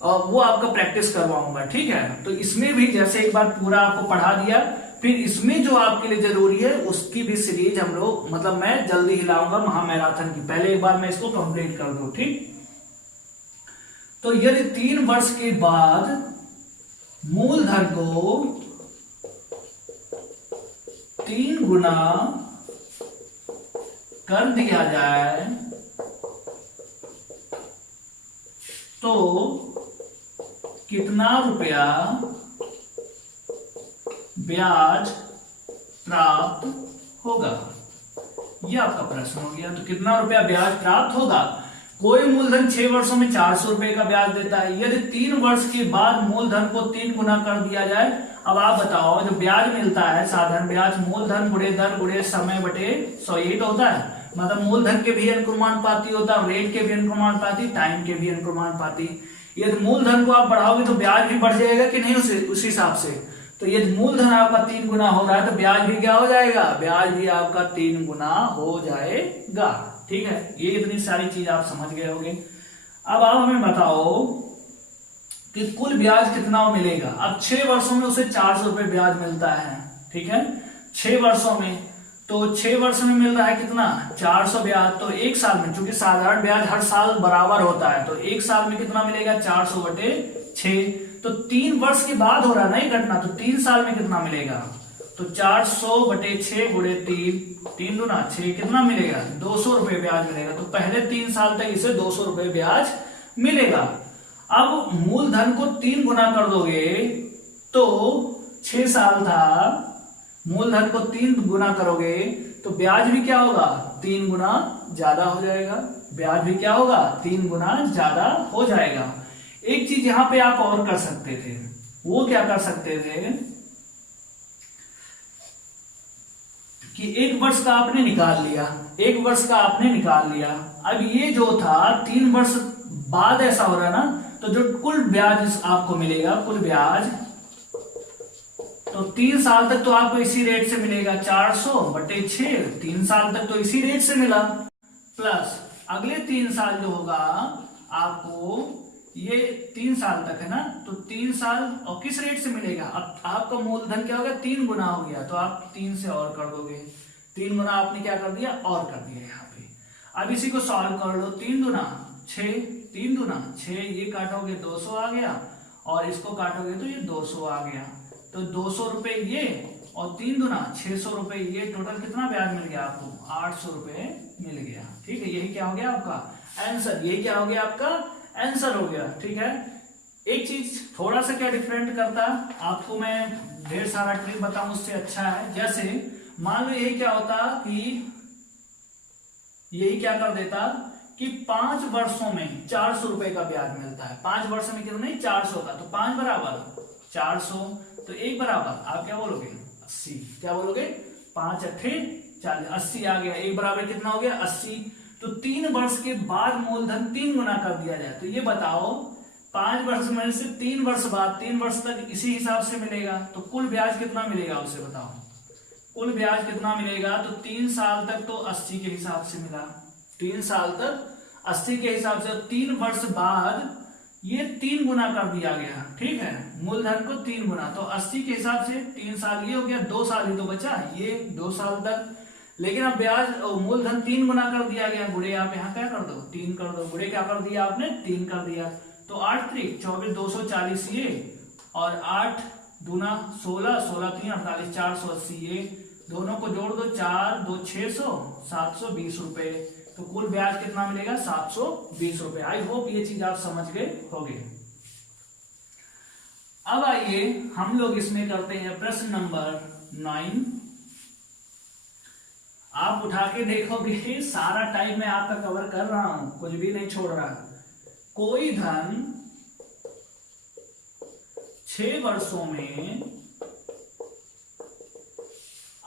वो आपका प्रैक्टिस करवाऊंगा। ठीक है, तो इसमें भी जैसे एक बार पूरा आपको पढ़ा दिया, फिर इसमें जो आपके लिए जरूरी है उसकी भी सीरीज हम लोग, मतलब मैं जल्दी ही लाऊंगा महामैराथन की, पहले एक बार मैं इसको कंप्लीट कर दूं। ठीक, तो यदि 3 वर्ष के बाद मूलधन को 3 गुना कर दिया जाए, तो कितना रुपया ब्याज प्राप्त होगा। यह आपका प्रश्न हो गया। तो कितना रुपया ब्याज प्राप्त होगा। कोई मूलधन 6 वर्षों में 400 रुपए का ब्याज देता है। यदि 3 वर्ष के बाद मूलधन को 3 गुना कर दिया जाए, अब आप बताओ, जो ब्याज मिलता है साधारण ब्याज, मूलधन गुणे दर गुणे समय बटे 100, यही तो होता है। मतलब मूलधन के भी अनुक्रमानुपाती होता है, रेट के भी अनुक्रमानुपाती, टाइम के भी अनुक्रमानुपाती। यदि मूलधन को आप बढ़ाओगे तो ब्याज भी बढ़ जाएगा कि नहीं, उस हिसाब से। तो यदि मूलधन आपका 3 गुना हो रहा है तो ब्याज भी क्या हो जाएगा, ब्याज भी आपका 3 गुना हो जाएगा। ठीक है, ये इतनी सारी चीज आप समझ गए होंगे। अब आप हमें बताओ कि कुल ब्याज कितना मिलेगा। अब 6 वर्षों में उसे 400 रुपए ब्याज मिलता है। ठीक है, 6 वर्षों में, तो 6 वर्ष में मिल रहा है कितना, 400 ब्याज। तो एक साल में, चूंकि साधारण ब्याज हर साल बराबर होता है, तो एक साल में कितना मिलेगा, 400 बटे 6। तो 3 वर्ष के बाद हो रहा है ना ये घटना, तो 3 साल में कितना मिलेगा, तो 400 बटे 6 गुणे 3 दूना 6, कितना मिलेगा, 200 रुपए ब्याज मिलेगा। तो पहले 3 साल तक इसे 200 रुपए ब्याज मिलेगा। अब मूलधन को 3 गुना कर दोगे तो 6 साल था, मूलधन को 3 गुना करोगे तो ब्याज भी क्या होगा, 3 गुना ज्यादा हो जाएगा। ब्याज भी क्या होगा, 3 गुना ज्यादा हो जाएगा। एक चीज यहां पे आप और कर सकते थे, वो क्या कर सकते थे कि 1 वर्ष का आपने निकाल लिया, 1 वर्ष का आपने निकाल लिया। अब ये जो था 3 वर्ष बाद ऐसा हो रहा है ना, तो जो कुल ब्याज आपको मिलेगा, कुल ब्याज, तो 3 साल तक तो आपको इसी रेट से मिलेगा, 400 बटे 6, 3 साल तक तो इसी रेट से मिला, प्लस अगले 3 साल जो होगा आपको, ये 3 साल तक है ना, तो 3 साल और किस रेट से मिलेगा, अब आपका मूलधन क्या होगा, 3 गुना हो गया, तो आप 3 से और कर दोगे, 3 गुना आपने क्या कर दिया, और कर दिया यहाँ पे। अब इसी को सॉल्व कर लो, 3 दूना 6, 3 दूना 6, ये काटोगे 200 आ गया, और इसको काटोगे तो ये 200 आ गया। तो 200 रुपए ये, और 3 दूना 600 रुपए ये, टोटल कितना ब्याज मिल गया आपको, 800 रुपए मिल गया। ठीक है, यही क्या हो गया आपका आंसर, यही क्या हो गया आपका आंसर हो गया। ठीक है, एक चीज थोड़ा सा क्या डिफरेंट करता, आपको मैं ढेर सारा ट्रिक बताऊं उससे अच्छा है। जैसे मान लो यही क्या होता कि यही क्या कर देता कि 5 वर्षों में 400 रुपए का ब्याज मिलता है, 5 वर्षों में कितना, 400 का, तो 5 बराबर 400, तो 1 बराबर आप क्या बोलोगे, 80। क्या बोलोगे, 5 अट्ठे 40, 80 आ गया, 1 बराबर कितना हो गया, 80। तो 3 वर्ष के बाद मूलधन 3 गुना कर दिया जाए, तो ये बताओ 5 वर्ष में से 3 वर्ष बाद, 3 वर्ष तक इसी हिसाब से मिलेगा, तो कुल ब्याज कितना मिलेगा उसे बताओ, कुल ब्याज कितना मिलेगा। तो 3 साल तक तो 80 के हिसाब से मिला, 3 साल तक 80 के हिसाब से, 3 वर्ष बाद ये 3 गुना कर दिया गया। ठीक है, मूलधन को 3 गुना, तो 80 के हिसाब से 3 साल ये हो गया, 2 साल ही तो बचा, ये 2 साल तक। लेकिन अब ब्याज मूलधन 3 गुना कर दिया गया, गुणे आप यहाँ क्या कर दो, 3 कर दो, गुणे क्या कर दिया आपने, 3 कर दिया। तो 8 3 24, 240 ये, और 8 दूना 16, 16 3 48, 480 ये, दोनों को जोड़ दो, 4 2 600, 720 रुपए। तो कुल ब्याज कितना मिलेगा, 720 रुपए। आई होप ये चीज आप समझ गए होंगे। अब आइए हम लोग इसमें करते हैं प्रश्न नंबर 9। आप उठा के देखोगे, सारा टाइम मैं आपका कवर कर रहा हूं, कुछ भी नहीं छोड़ रहा। कोई धन 6 वर्षों में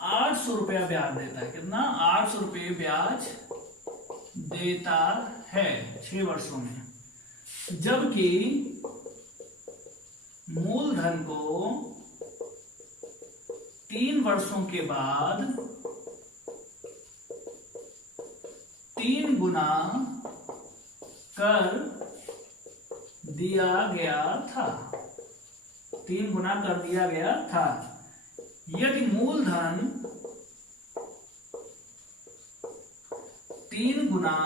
800 रुपया ब्याज देता है, कितना, 800 रुपये ब्याज देता है 6 वर्षों में, जबकि मूलधन को 3 वर्षों के बाद 3 गुना कर दिया गया था, 3 गुना कर दिया गया था। यदि मूलधन 3 गुना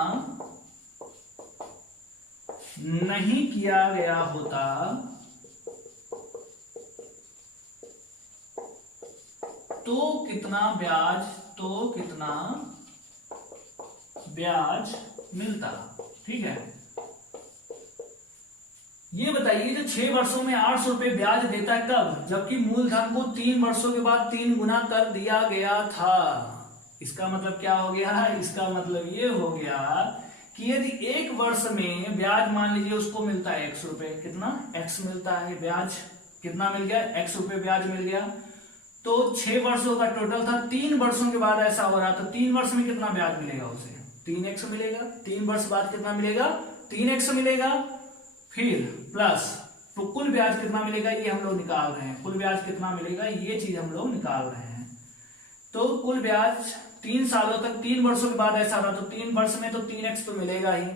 नहीं किया गया होता तो कितना ब्याज मिलता। ठीक है, ये बताइए जो 6 वर्षों में 800 रुपए ब्याज देता है, कब, जबकि मूलधन को 3 वर्षों के बाद 3 गुना कर दिया गया था। इसका मतलब क्या हो गया, इसका मतलब ये हो गया कि यदि 1 वर्ष में ब्याज मान लीजिए उसको मिलता है 100 रुपए, कितना, x मिलता है ब्याज, कितना मिल गया, x रुपए ब्याज मिल गया। तो 6 वर्षों का टोटल था, 3 वर्षों के बाद ऐसा हो रहा, तो 3 वर्ष में कितना ब्याज मिलेगा उसे, 3x मिलेगा। 3 वर्ष बाद कितना मिलेगा, 3x मिलेगा। फिर प्लस तो कुल ब्याज कितना मिलेगा ये हम लोग निकाल रहे हैं, कुल ब्याज कितना मिलेगा ये चीज हम लोग निकाल रहे हैं। तो कुल ब्याज 3 सालों तक, 3 वर्षों के बाद ऐसा रहा, तो 3 वर्ष में तो 3x तो मिलेगा ही।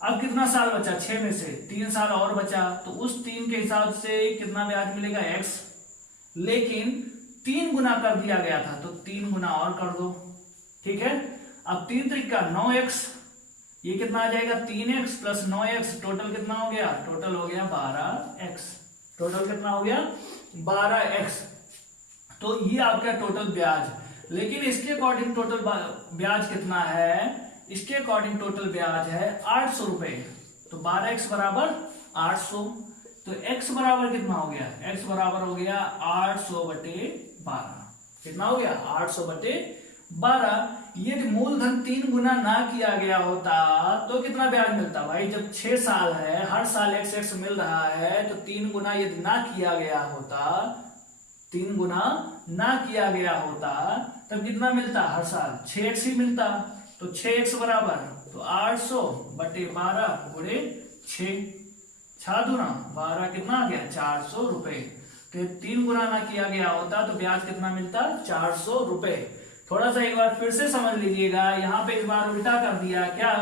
अब कितना साल बचा, 6 में से 3 साल और बचा, तो उस 3 के हिसाब से कितना ब्याज मिलेगा, x। लेकिन 3 गुना कर दिया गया था, तो 3 गुना और कर दो, ठीक है। अब 3 त्रिका 9x, ये कितना आ जाएगा, 3x प्लस 9x, टोटल कितना हो गया, टोटल हो गया 12x। टोटल कितना हो गया, 12x। तो ये आपका टोटल ब्याज। लेकिन इसके अकॉर्डिंग टोटल ब्याज कितना है, इसके अकॉर्डिंग टोटल ब्याज है 800 रुपए। तो 12x बराबर 800। तो x बराबर कितना हो गया, x बराबर हो गया 800 बटे 12। कितना हो गया, 800 बटे 12। यदि मूलधन 3 गुना ना किया गया होता तो कितना ब्याज मिलता भाई, जब 6 साल है, हर साल x मिल रहा है, तो 3 गुना यदि ना किया गया होता, 3 गुना ना किया गया होता, तब कितना मिलता, हर साल 6x ही मिलता। तो 6x बराबर, तो 800 बटे 12 गुणे 6, 6 दूना 12, कितना आ गया, 400 रुपए। तो 3 गुना ना किया गया होता तो ब्याज कितना मिलता, 400 रुपए। थोड़ा सा एक बार फिर से समझ लीजिएगा, यहाँ पे इस बार उल्टा कर दिया क्या,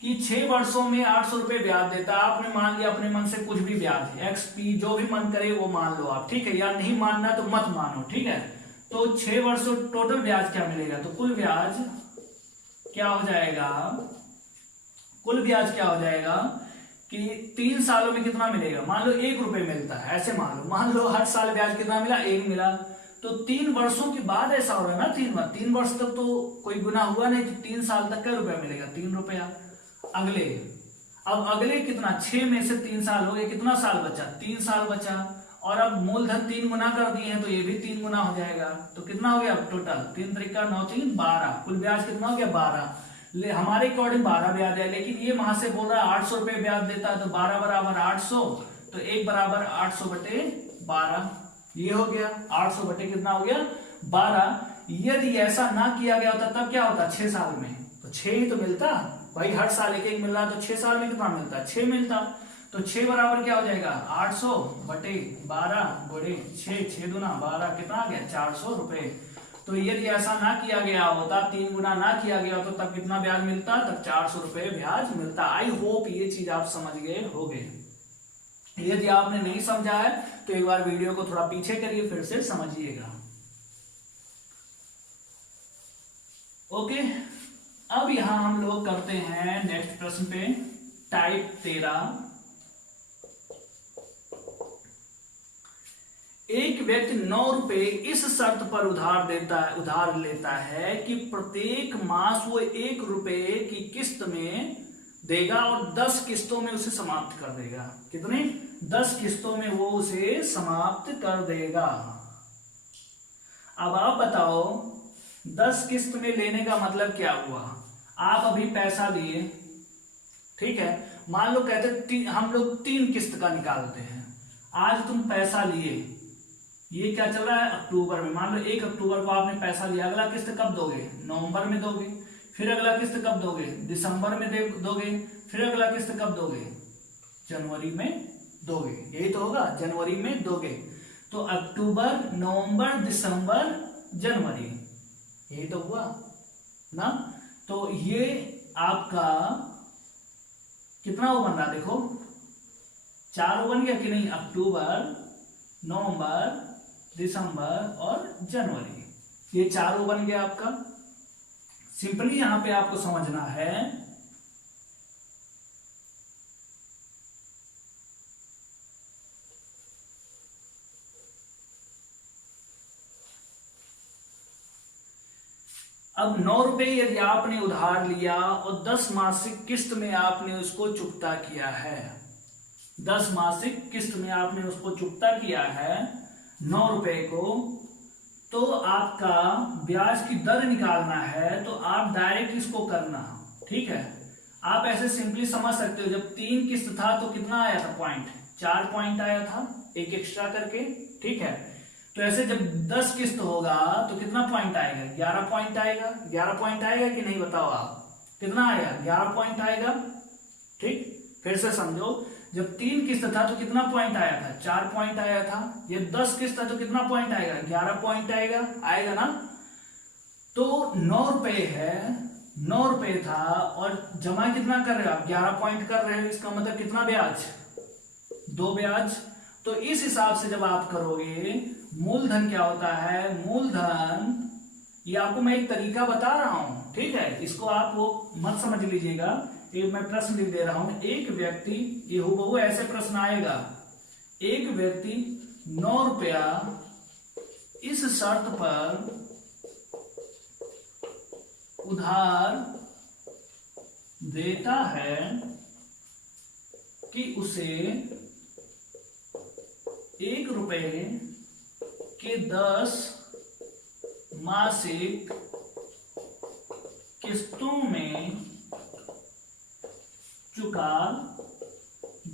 कि 6 वर्षों में 800 रुपए ब्याज देता। आपने मान लिया अपने मन से कुछ भी ब्याज, XP जो भी मन करे वो मान लो आप, ठीक है, या नहीं मानना तो मत मानो, ठीक है। तो 6 वर्षों टोटल ब्याज क्या मिलेगा, तो कुल ब्याज क्या हो जाएगा, कुल ब्याज क्या हो जाएगा कि 3 सालों में कितना मिलेगा, मान लो 1 रुपए मिलता है, ऐसे मान लो हर साल ब्याज कितना मिला, 1 मिला। तो 3 वर्षों के बाद ऐसा हो रहा है ना, 3 वर्ष तक तो कोई गुना हुआ नहीं, तो 3 साल तक क्या रुपया मिलेगा, 3 रुपया। अगले, अब अगले कितना, 6 में से 3 साल हो गए, कितना साल बचा, 3 साल बचा। और अब मूलधन 3 गुना कर दिए हैं, तो ये भी 3 गुना हो जाएगा। तो कितना हो गया टोटल, 3 त्रिका 9 3 12, कुल ब्याज कितना हो गया 12। हमारे अकॉर्डिंग 12 ब्याज है, लेकिन ये वहां से बोल रहा है 800 रुपए ब्याज देता है, तो 12 बराबर 800, तो 1 बराबर 800 बटे 12, ये हो गया 800 बटे कितना हो गया 12। यदि ऐसा ना किया गया होता तब क्या होता, 6 साल में तो 6 ही तो मिलता भाई, हर साल 1 मिल रहा, तो 6 साल में कितना मिलता, 6 मिलता। तो 6 बराबर क्या हो जाएगा, 800 बटे 12 गुणे 6, 6 दूना 12, कितना आ गया 400 रुपए। तो यदि ऐसा ना किया गया होता, 3 गुना ना किया गया होता, तब कितना ब्याज मिलता, तब 400 रुपए ब्याज मिलता। आई होप ये चीज आप समझ गए होंगे। यदि आपने नहीं समझा है तो एक बार वीडियो को थोड़ा पीछे करिए, फिर से समझिएगा। ओके, अब यहां हम लोग करते हैं नेक्स्ट प्रश्न पे, टाइप 13। एक व्यक्ति 9 रुपए इस शर्त पर उधार लेता है कि प्रत्येक मास वो 1 रुपए की किस्त में देगा और 10 किस्तों में उसे समाप्त कर देगा। कितने, 10 किस्तों में वो उसे समाप्त कर देगा। अब आप बताओ 10 किस्त में लेने का मतलब क्या हुआ। आप अभी पैसा लिए, ठीक है, मान लो कहते हम लोग 3 किस्त का निकालते हैं। आज तुम पैसा लिए, ये क्या चल रहा है अक्टूबर में, मान लो 1 अक्टूबर को आपने पैसा लिया, अगला किस्त कब दोगे, नवंबर में दोगे। फिर अगला किस्त कब दोगे, दिसंबर में दोगे। फिर अगला किस्त कब दोगे, जनवरी में दोगे। यही तो होगा, जनवरी में दोगे। तो अक्टूबर, नवंबर, दिसंबर, जनवरी, यही तो हुआ ना। तो ये आपका कितना वो बन रहा, देखो 4 बन गया कि नहीं, अक्टूबर, नवंबर, दिसंबर और जनवरी, ये 4 बन गया आपका। सिंपली यहां पे आपको समझना है, अब 9 रुपए यदि आपने उधार लिया और 10 मासिक किस्त में आपने उसको चुकता किया है, 10 मासिक किस्त में आपने उसको चुकता किया है 9 रुपए को, तो आपका ब्याज की दर निकालना है, तो आप डायरेक्ट इसको करना, ठीक है। आप ऐसे सिंपली समझ सकते हो, जब 3 किस्त था तो कितना आया था पॉइंट, 4 पॉइंट आया था, एक एक्स्ट्रा करके, ठीक है। तो ऐसे जब 10 किस्त होगा तो कितना पॉइंट आएगा, 11 पॉइंट आएगा। 11 पॉइंट आएगा कि नहीं बताओ आप, कितना आएगा, 11 पॉइंट आएगा, ठीक। फिर से समझो, जब 3 किस्त था तो कितना पॉइंट आया था, 4 पॉइंट आया था। ये 10 किस्त था तो कितना पॉइंट आएगा, 11 पॉइंट आएगा, आएगा ना। तो 9 रुपए है, 9 रुपए था और जमा कितना कर रहे हो आप, 11 पॉइंट कर रहे हो, इसका मतलब कितना ब्याज, 2 ब्याज। तो इस हिसाब से जब आप करोगे, मूलधन क्या होता है, मूलधन, ये आपको मैं एक तरीका बता रहा हूं, ठीक है, इसको आप वो मत समझ लीजिएगा। एक मैं प्रश्न लिख दे रहा हूं, एक व्यक्ति, ये हूबहू ऐसे प्रश्न आएगा, एक व्यक्ति 9 रुपया इस शर्त पर उधार देता है कि उसे 1 रुपए के 10 मासिक किस्तों में चुका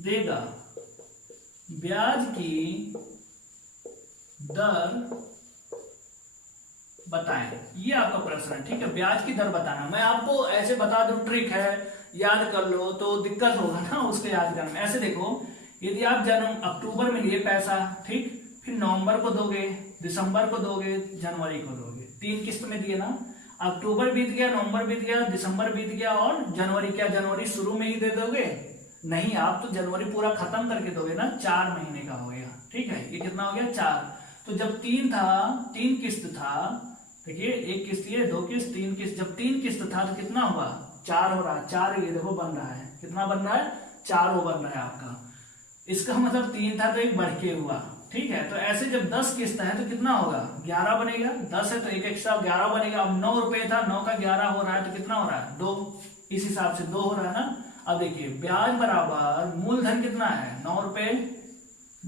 देगा। ब्याज की दर बताएं, ये आपका प्रश्न है, ठीक है। ब्याज की दर बताना, मैं आपको ऐसे बता दूं, ट्रिक है, याद कर लो तो दिक्कत होगा ना उसको याद करने में। ऐसे देखो, यदि आप अक्टूबर में लिए पैसा, ठीक, फिर नवंबर को दोगे, दिसंबर को दोगे, जनवरी को दोगे, 3 किस्त में दिए ना। अक्टूबर बीत गया, नवंबर बीत गया, दिसंबर बीत गया और जनवरी, क्या जनवरी शुरू में ही दे दोगे, नहीं, आप तो जनवरी पूरा खत्म करके दोगे ना, 4 महीने का हो गया, ठीक है। ये कितना हो गया, 4। तो जब 3 था, 3 किस्त था, देखिए 1 किस्त, ये 2 किस्त, 3 किस्त, जब 3 किस्त था तो कितना हुआ, 4 हो रहा है, 4 ये देखो बन रहा है, कितना बन रहा है, 4 बन रहा है आपका। इसका मतलब 3 था तो 1 बढ़ के हुआ, ठीक है। तो ऐसे जब 10 किस्त है तो कितना होगा, 11 बनेगा, 10 है तो 1 एक्स्ट्रा 11 बनेगा। अब 9 रुपए था, 9 का 11 हो रहा है तो कितना हो रहा है, 2, इस हिसाब से 2 हो रहा है ना। अब देखिए, ब्याज बराबर मूलधन कितना है, 9 रुपए,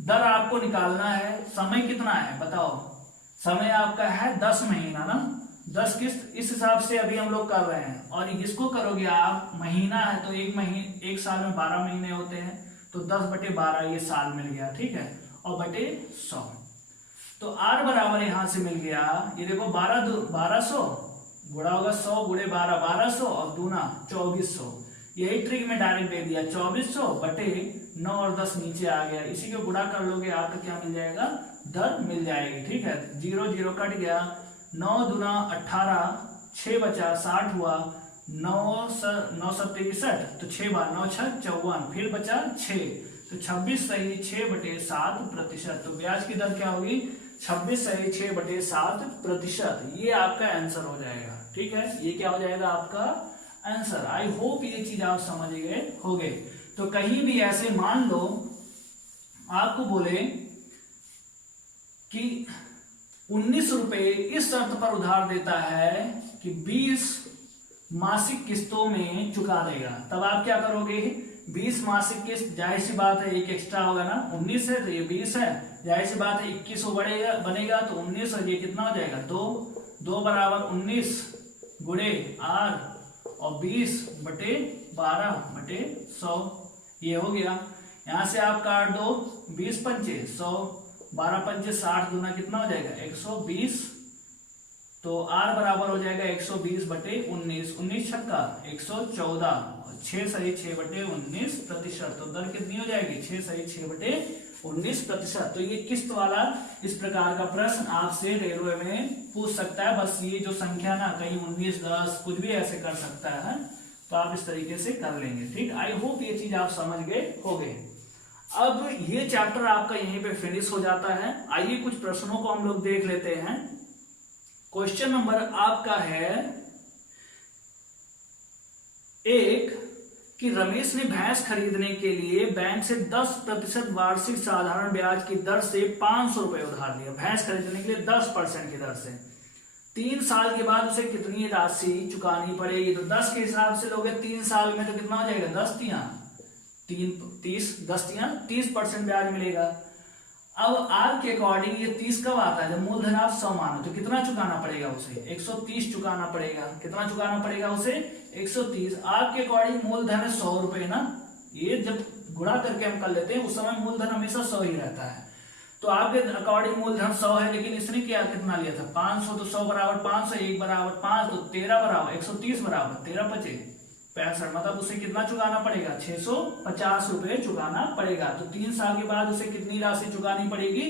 दर आपको निकालना है, समय कितना है बताओ, समय आपका है 10 महीना ना, 10 किस्त, इस हिसाब से अभी हम लोग कर रहे हैं। और इसको करोगे आप, महीना है तो 1 साल में 12 महीने होते हैं, तो 10/12 ये साल मिल गया, ठीक है, और बटे 100। तो R बराबर यहां से मिल गया, ये देखो 1200 गुणा होगा 100 गुणे 12, 1200 और दूना 2400। यही ट्रिक में डायरेक्ट दे दिया, 2400 बटे 9 और 10 नीचे आ गया, इसी को गुणा कर लोगे आपका क्या मिल जाएगा, दर मिल जाएगी, ठीक है। 0 0 कट गया, 9 दूना 18, 6 बचा, 60 हुआ, 9 7 61, तो 6 बार 9 6 54, फिर बचा 6, तो 26 सही 6/7%। तो ब्याज की दर क्या होगी, 26 सही 6/7%। ये आपका आंसर हो जाएगा, ठीक है, ये क्या हो जाएगा आपका आंसर। आई होप ये चीज आप समझ गए होगे। तो कहीं भी ऐसे मान लो आपको बोले कि 19 रुपए इस शर्त पर उधार देता है कि 20 मासिक किस्तों में चुका देगा, तब आप क्या करोगे, 20 मासिक किस्त, जाहिर सी बात है 1 एक्स्ट्रा होगा ना, 19 है तो ये 20 है, जाहिर सी बात है 21 बनेगा तो 19 और ये कितना हो जाएगा, 2 बराबर 19 गुणे R और 20/12/100, ये हो गया। यहां से आप काट दो, 20 पंचे 100, 12 पंचे 60, दूना कितना हो जाएगा 120, तो R बराबर हो जाएगा 120/19, 19 छक्का 114, 6 सही 6/19%। तो दर कितनी हो जाएगी, 6 सही 6/19%। तो ये किस्त वाला इस प्रकार का प्रश्न आपसे रेलवे में पूछ सकता है। बस ये जो संख्या ना, कहीं 19 10 कुछ भी ऐसे कर सकता है, तो आप इस तरीके से कर लेंगे, ठीक। आई होप ये चीज आप समझ गए होंगे। अब ये चैप्टर आपका यहीं पे फिनिश हो जाता है। आइए कुछ प्रश्नों को हम लोग देख लेते हैं। क्वेश्चन नंबर आपका है 1 कि रमेश ने भैंस खरीदने के लिए बैंक से 10% वार्षिक साधारण ब्याज की दर से 500 रुपए उधार लिया। भैंस खरीदने के लिए 10% की दर से 3 साल के बाद उसे कितनी राशि चुकानी पड़ेगी। तो 10 के हिसाब से लोगे 3 साल में, तो कितना हो जाएगा, 10 तिया 30% ब्याज मिलेगा। अब आर के अकॉर्डिंग ये 30 कब आता है, जब मूलधन आप 100 मानो, तो कितना चुकाना पड़ेगा उसे, 130 चुकाना पड़ेगा। कितना चुकाना पड़ेगा उसे, 130। आपके अकॉर्डिंग मूलधन है 100 रुपए ना, ये जब गुणा करके हम कर लेते हैं उस समय मूलधन हमेशा 100 ही रहता है। तो आपके अकॉर्डिंग मूलधन 100 है, लेकिन इसने क्या कितना लिया था 500, तो 100 बराबर 500, 1 बराबर 5, तो 13 बराबर 130 बराबर 13 पचे 65, मतलब उसे कितना चुकाना पड़ेगा 650 रुपए चुकाना पड़ेगा। तो 3 साल के बाद उसे कितनी राशि चुकानी पड़ेगी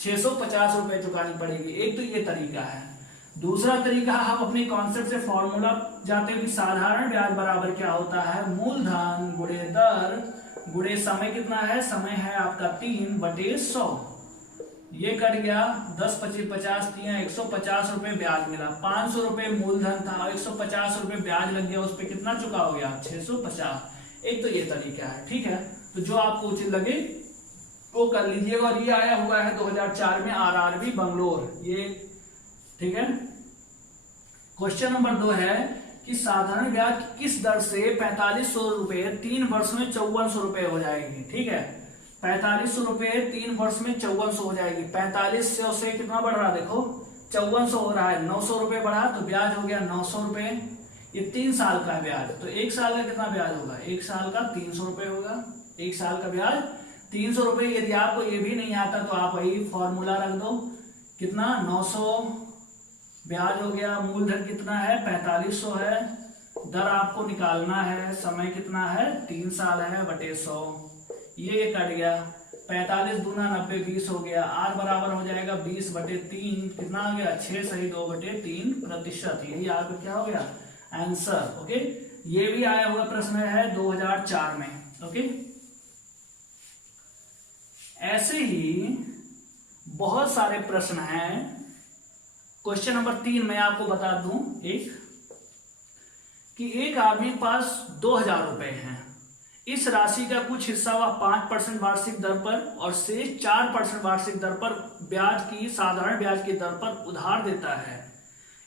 650 रुपए चुकानी पड़ेगी। एक तो ये तरीका है। दूसरा तरीका, हम अपने कॉन्सेप्ट से फॉर्मूला जाते हैं कि साधारण ब्याज बराबर क्या होता है मूलधन गुणे दर गुणे समय। कितना है समय है आपका 3/100, ये कट गया 10 25 50 3 150 रुपए ब्याज मिला। 500 रुपए मूलधन था, 150 रुपए ब्याज लग गया, उस पर कितना चुकाओगे आप 650। एक तो ये तरीका है, ठीक है। तो जो आपको उचित लगे वो कर लीजिएगा। और ये आया हुआ है 2004 में आरआरबी बंगलोर, ये ठीक है। क्वेश्चन नंबर 2 है कि साधारण ब्याज किस दर से 4500 रुपए 3 वर्ष में 5400 रुपए हो जाएगी। ठीक है, 4500 रुपए 3 वर्ष में 5400 हो जाएगी। 4500 से कितना बढ़ रहा है देखो 5400 हो रहा है, 900 रुपए बढ़ा तो ब्याज हो गया 900 रुपए। ये 3 साल का है ब्याज, तो 1 साल का कितना ब्याज होगा 1 साल का 300 रुपए होगा। 1 साल का ब्याज 300 रुपए। यदि आपको ये भी नहीं आता तो आप वही फॉर्मूला रख दो, कितना 900 ब्याज हो गया, मूलधन कितना है 4500 है, दर आपको निकालना है, समय कितना है 3 साल है बटे 100, ये कट गया 45 दूना 90 20 हो गया। आर बराबर हो जाएगा 20/3, कितना आ गया 6 सही 2/3%। यही आपका क्या हो गया आंसर। ओके, ये भी आया हुआ प्रश्न है 2004 में। ओके, ऐसे ही बहुत सारे प्रश्न हैं। क्वेश्चन नंबर 3 मैं आपको बता दूं एक आदमी के पास 2000 रुपए हैं। इस राशि का कुछ हिस्सा वह 5% वार्षिक दर पर और शेष 4% वार्षिक दर पर ब्याज की साधारण ब्याज की दर पर उधार देता है।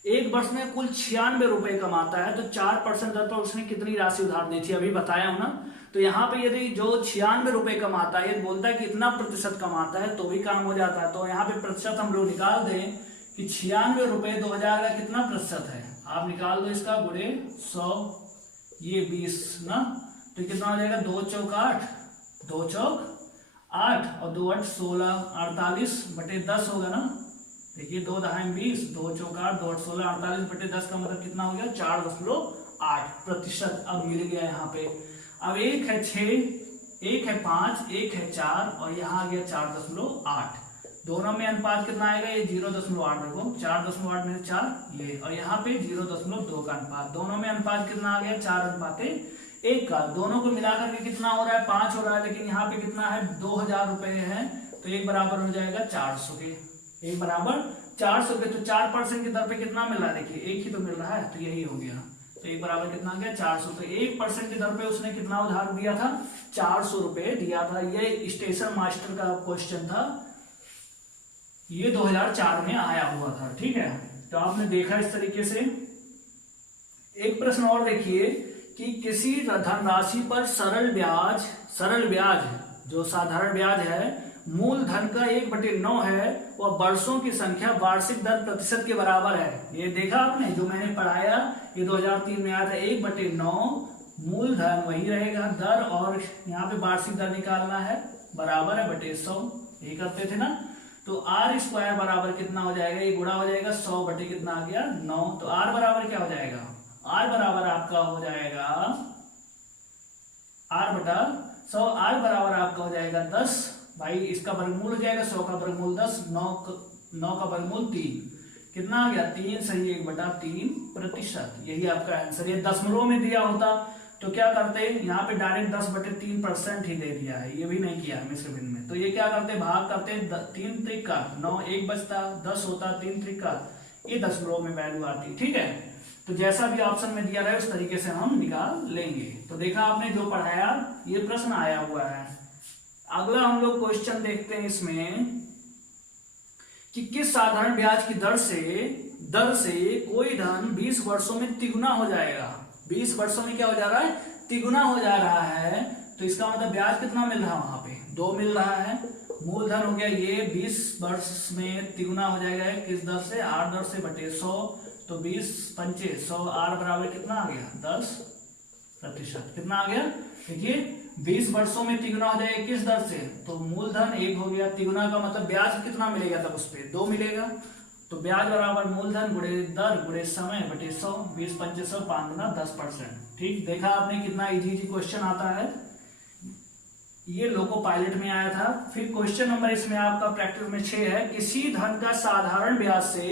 एक वर्ष में कुल 96 रुपए कमाता है, तो 4% दर पर उसने कितनी राशि उधार दी थी, अभी बताया हूं ना। तो यहाँ पे यदि जो 96 रुपए कमाता है, यदि बोलता है कि इतना प्रतिशत कमाता है तो भी काम हो जाता है। तो यहाँ पे प्रतिशत हम लोग निकाल दें कि 96 रुपए 2000 का कितना प्रतिशत है, आप निकाल दो इसका गुणे 100, ये 20 ना, तो कितना हो जाएगा 2 चौक 8, 2 चौक 8 और 2 8 16, 48/10 होगा ना। देखिए 2 दहाई 20, 2 चौक 8, 2 8 16, 48/10 का मतलब कितना हो गया 4.8%। अब मिल गया यहाँ पे। अब एक है 6, एक है 5, एक है 4 और यहाँ आ गया 4.8। दोनों में अनुपात कितना आएगा, ये 0.8 रखो, 4.8 में 4 ये, और यहाँ पे 0.2 का अनुपात। दोनों में अनुपात कितना आ गया 4:1 का। दोनों को मिलाकर के कितना हो रहा है 5 हो रहा है, लेकिन यहाँ पे कितना है 2000 रुपए है, तो एक बराबर हो जाएगा 400 के, एक बराबर 400 के। तो 4% की दर पे कितना मिल रहा है, देखिए एक ही तो मिल रहा है, तो यही हो गया। तो एक बराबर कितना गया 400। तो 1% की दर पे उसने कितना उधार दिया था 400 रुपए दिया था। ये स्टेशन मास्टर का क्वेश्चन था, ये 2004 में आया हुआ था। ठीक है, तो आपने देखा इस तरीके से। एक प्रश्न और देखिए कि किसी धनराशि पर सरल ब्याज जो साधारण ब्याज है मूलधन का 1/9 है, वह वर्षों की संख्या वार्षिक दर प्रतिशत के बराबर है। ये देखा आपने जो मैंने पढ़ाया, ये 2003 में आया था 1/9 मूलधन वही रहेगा दर, और यहाँ पे वार्षिक दर निकालना है, बराबर है बटे 100, यही करते थे ना। तो आर स्क्वायर बराबर कितना हो जाएगा, ये गुणा हो जाएगा 100 बटे कितना आ गया 9। तो आर बराबर क्या हो जाएगा, आर बराबर आपका हो जाएगा आर बटा 100, आर बराबर आपका हो जाएगा 10। भाई इसका वर्गमूल हो जाएगा 100 का वर्गमूल 10, 9 का वर्गमूल 3, कितना आ गया 3 सही 1/3%। यही आपका आंसर। ये दशमलव में दिया होता तो क्या करते, यहाँ पे डायरेक्ट 10/3% ही दे दिया है, ये भी नहीं किया है मिश्र भिन्न में। तो ये क्या करते, भाग करते 3 त्रिका 9, 1 बचता 10 होता, 3 त्रिका, ये दशमलव में वैल्यू आती। ठीक है, तो जैसा भी ऑप्शन में दिया रहे उस तरीके से हम निकाल लेंगे। तो देखा आपने जो पढ़ाया, ये प्रश्न आया हुआ है। अगला हम लोग क्वेश्चन देखते हैं इसमें कि किस साधारण ब्याज की दर से कोई धन 20 वर्षों में तिगुना हो जाएगा। 20 वर्षों में क्या हो जा रहा है, तिगुना हो जा रहा है। तो इसका मतलब ब्याज कितना मिल रहा है, वहां पे 2 मिल रहा है। मूलधन हो गया ये 20 वर्ष में तिगुना हो जाएगा किस दर से, 8 दर से बटे 100। तो 20 पंचे 100, आर बराबर कितना आ गया 10%। कितना आ गया, देखिए 20 वर्षों में तिगुना हो जाएगा किस दर से, तो मूलधन 1 हो गया, तिगुना का मतलब ब्याज कितना मिलेगा तब उस पे 2 मिलेगा, तो ब्याज बराबर मूलधन गुणे दर गुणे समय बटे 100, 20 25 100 5 गुना 10%। ठीक, देखा आपने कितना इजी क्वेश्चन आता है, ये लोको पायलट में आया था। फिर क्वेश्चन नंबर इसमें आपका प्रैक्टिस में 6 है, किसी धन का साधारण ब्याज से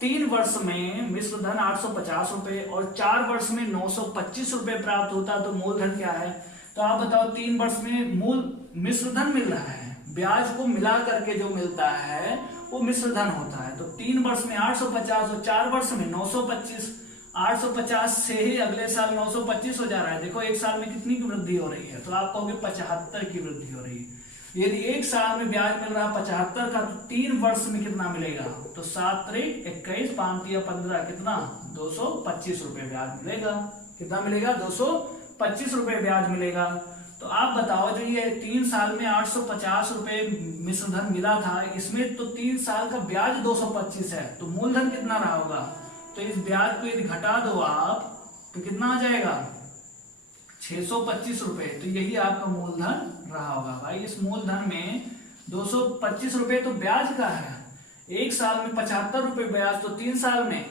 3 वर्ष में मिश्र धन 850 रुपए और 4 वर्ष में 925 रुपए प्राप्त होता, तो मूलधन क्या है। तो आप बताओ 3 वर्ष में मूल मिश्र धन मिल रहा है, ब्याज को मिला करके जो मिलता है वो मिश्र धन होता है। तो 3 वर्ष में 850 और 4 वर्ष में 925, 850 से ही अगले साल 925 हो जा रहा है। देखो एक साल में कितनी की वृद्धि हो रही है, तो आप कहोगे 75 की वृद्धि हो रही है। यदि एक साल में ब्याज मिल रहा है 75 का, तो 3 वर्ष में कितना मिलेगा, तो 7 3 21 5 3 15 कितना 225 रुपए ब्याज मिलेगा। कितना मिलेगा, 225 रुपए ब्याज मिलेगा। तो आप बताओ जो ये 3 साल में 850 रुपए मिश्र धन मिला था, इसमें तो 3 साल का ब्याज 225 है, तो मूलधन कितना रहा होगा। तो इस ब्याज को यदि घटा दो आप तो कितना आ जाएगा 625 रुपए, तो यही आपका मूलधन रहा होगा। भाई इस मूलधन में 225 रुपए तो ब्याज का है, एक साल में 75 रुपए ब्याज, तो 3 साल में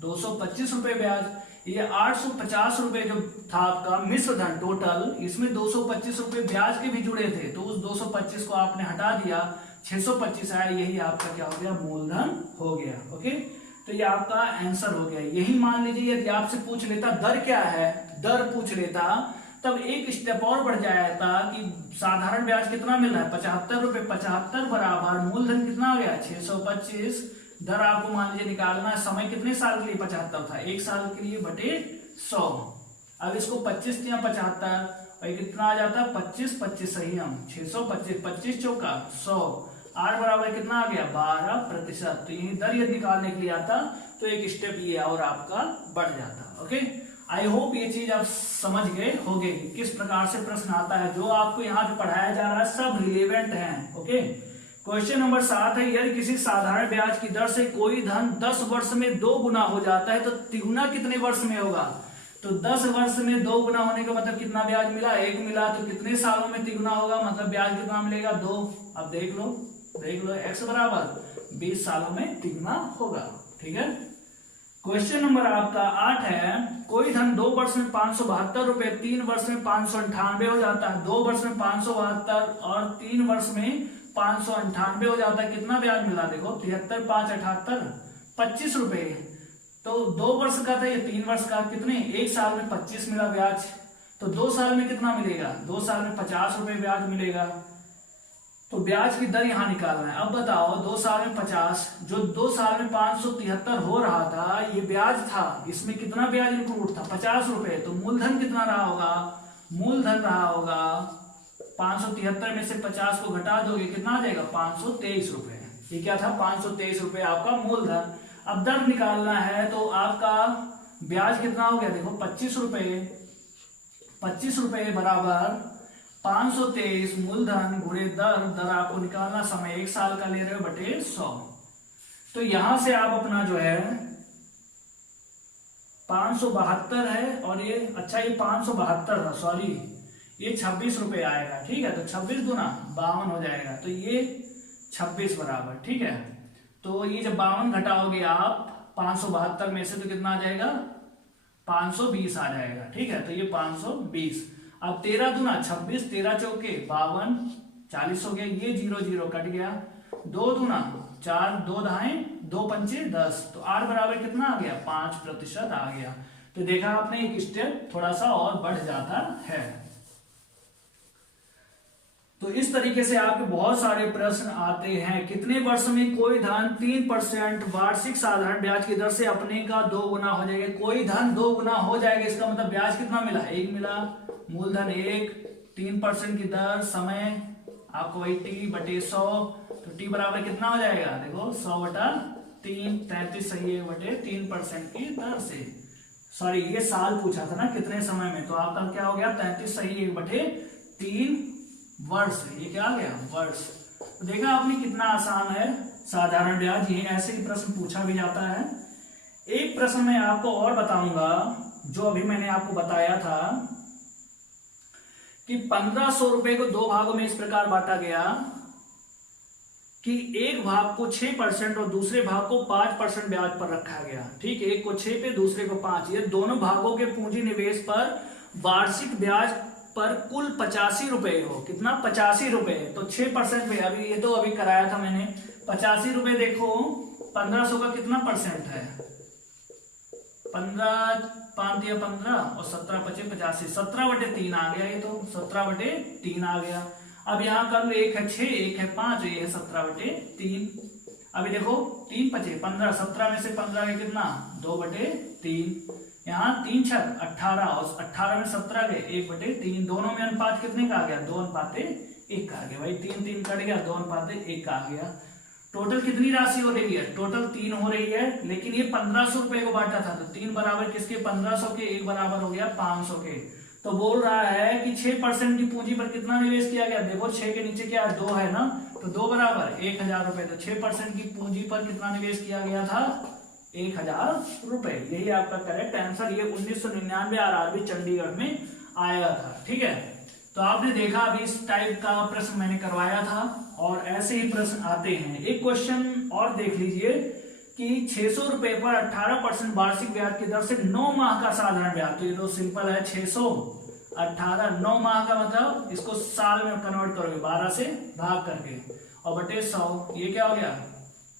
225 रुपए ब्याज। ये 850 रुपए जो था आपका मिश्र धन टोटल, इसमें 225 रुपए ब्याज के भी जुड़े थे, तो उस 225 को आपने हटा दिया, 625 आया, यही आपका क्या हो गया मूलधन हो गया। ओके, तो ये आपका आंसर हो गया। यही मान लीजिए यदि आपसे पूछ लेता दर क्या है, दर पूछ लेता, तब एक स्टेप और बढ़ जाता कि साधारण ब्याज कितना मिल रहा है 75 रुपए, 75 बराबर मूलधन कितना हो गया 625, दर आपको मान लीजिए निकालना है, समय कितने साल के लिए 75 था, 1 साल के लिए बटे 100। अब इसको 25 या 75 और कितना आ जाता है 25 25 सही, हम 625 25 चौका 100, 8 बराबर कितना आ गया 12%। तो यही दर यदि निकालने के लिए आता तो एक स्टेप ये और आपका बढ़ जाता। ओके, आई होप ये चीज आप समझ गए होंगे किस प्रकार से प्रश्न आता है। जो आपको यहाँ पे पढ़ाया जा रहा है सब रिलेवेंट है। ओके, क्वेश्चन नंबर 7 है, यदि किसी साधारण ब्याज की दर से कोई धन 10 वर्ष में 2 गुना हो जाता है, तो तिगुना कितने वर्ष में होगा। तो 10 वर्ष में 2 गुना होने का मतलब कितना ब्याज मिला 1 मिला, तो कितने सालों में तिगुना होगा, मतलब ब्याज कितना मिलेगा 2। अब देख लो x बराबर 20 सालों में तिगुना होगा। ठीक है, क्वेश्चन नंबर आपका 8 है, कोई धन 2 वर्ष में 572 रुपए, 3 वर्ष में 598 हो जाता है। 2 वर्ष में 572 और 3 वर्ष में 598 हो जाता है, कितना ब्याज मिला देखो 73 5 78 25 रुपए। तो 2 वर्ष का था, ये 3 वर्ष का, कितने 1 साल में 25 मिला ब्याज, तो 2 साल में कितना मिलेगा 2 साल में 50 रुपए ब्याज मिलेगा। तो ब्याज की दर यहां निकालना है। अब बताओ 2 साल में 50, जो 2 साल में 573 हो रहा था, ये ब्याज था, इसमें कितना ब्याज इंक्लूड था 50 रुपए, तो मूलधन कितना रहा होगा, मूलधन रहा होगा 573 में से 50 को घटा दोगे कितना आ जाएगा 523 रुपए। ये क्या था 523 रुपए आपका मूलधन। अब दर निकालना है, तो आपका ब्याज कितना हो गया देखो 25 रुपए, 25 रुपए बराबर 523 मूलधन गुणे दर, दर आपको निकालना समय 1 साल का ले रहे हो बटे 100। तो यहां से आप अपना जो है 572 है, और ये अच्छा ये 572 था, सॉरी ये 26 रुपए आएगा। ठीक है, तो 26 गुना 52 हो जाएगा, तो ये 26 बराबर। ठीक है, तो ये जब 52 घटाओगे आप 572 में से, तो कितना आ जाएगा 520 आ जाएगा। ठीक है, तो ये 520। अब 13 दूना 26, 13 चौके 52 40 हो गया, ये 0 0 कट गया, 2 दूना 4, 2 दहाए 2 पंचे 10, तो 8 बराबर कितना आ गया 5% आ गया। तो देखा आपने एक स्टेप थोड़ा सा और बढ़ जाता है। तो इस तरीके से आपके बहुत सारे प्रश्न आते हैं। कितने वर्ष में कोई धन 3% वार्षिक साधारण ब्याज की दर से अपने का 2 गुना हो जाएगा। कोई धन 2 गुना हो जाएगा, इसका मतलब ब्याज कितना मिला 1 मिला, मूलधन 1, 3% की दर, समय आपको वही t बटे 100, तो t बराबर कितना हो जाएगा देखो 100 बटा 3, 33 सही है बटे 3% की दर से। सॉरी ये साल पूछा था ना कितने समय में, तो आपका क्या हो गया 33 सही 1 बटे 3 वर्ष, ये क्या आ गया वर्ष। तो देखा आपने कितना आसान है साधारण ब्याज, ये ऐसे ही प्रश्न पूछा भी जाता है। एक प्रश्न मैं आपको और बताऊंगा, जो अभी मैंने आपको बताया था कि 1500 रुपए को दो भागों में इस प्रकार बांटा गया कि एक भाग को 6% और दूसरे भाग को 5% ब्याज पर रखा गया। ठीक है, एक को 6 पे दूसरे को 5। ये दोनों भागों के पूंजी निवेश पर वार्षिक ब्याज पर कुल 85 रुपए हो। कितना? 85 रुपए। तो 6% पे अभी ये तो अभी कराया था मैंने। 85 रुपए देखो 1500 का कितना परसेंट है? 15 5 दिया 15 और 17 पचे 85। 17/3 आ गया। ये तो 17/3 आ गया। अब यहाँ कर लो, एक है 6 एक है 5, ये है 17/3। अभी देखो 3 पचे 15, 17 में से 15 गए कितना? 2/3। यहाँ 3 छक 18 और 18 में 17 गए 1/3। दोनों में अनुपात कितने का आ गया? 2:1 का आ गया। भाई 3 3 कट गया, 2:1 का आ गया। टोटल कितनी राशि हो रही है? टोटल 3 हो रही है, लेकिन ये 1500 रुपए को बांटा था तो 3 बराबर किसके? 1500 के। 1 बराबर हो गया 500 के। तो बोल रहा है कि 6% की पूंजी पर कितना निवेश किया गया? देखो 6 के नीचे क्या है? 2 है ना, तो 2 बराबर 1000 रुपए। तो 6% की पूंजी पर कितना निवेश किया गया था? 1000 रुपए। यही आपका करेक्ट आंसर। ये 1999 आरआरबी चंडीगढ़ में आया था। ठीक है, तो आपने देखा अभी इस टाइप का प्रश्न मैंने करवाया था और ऐसे ही प्रश्न आते हैं। एक क्वेश्चन और देख लीजिए कि 600 रुपए पर 18% वार्षिक ब्याज की दर से 9 माह का साधारण ब्याज। तो ये तो सिंपल है। 600 18 9 माह का मतलब इसको साल में कन्वर्ट करोगे 12 से भाग करके और बटे 100। ये क्या हो गया?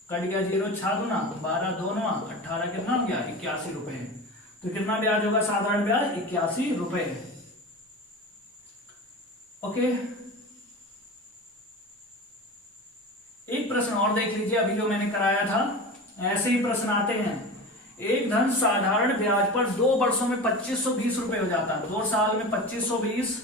कट गया 0 6 गुना 12 2 9 18 कितना हो गया? 81 रुपए। तो कितना ब्याज होगा? साधारण ब्याज 81 रुपए। ओके, एक प्रश्न और देख लीजिए अभी जो मैंने कराया था। ऐसे ही प्रश्न आते हैं। एक धन साधारण ब्याज पर 2 वर्षों में 2520 रुपए हो जाता है। 2 साल में 2520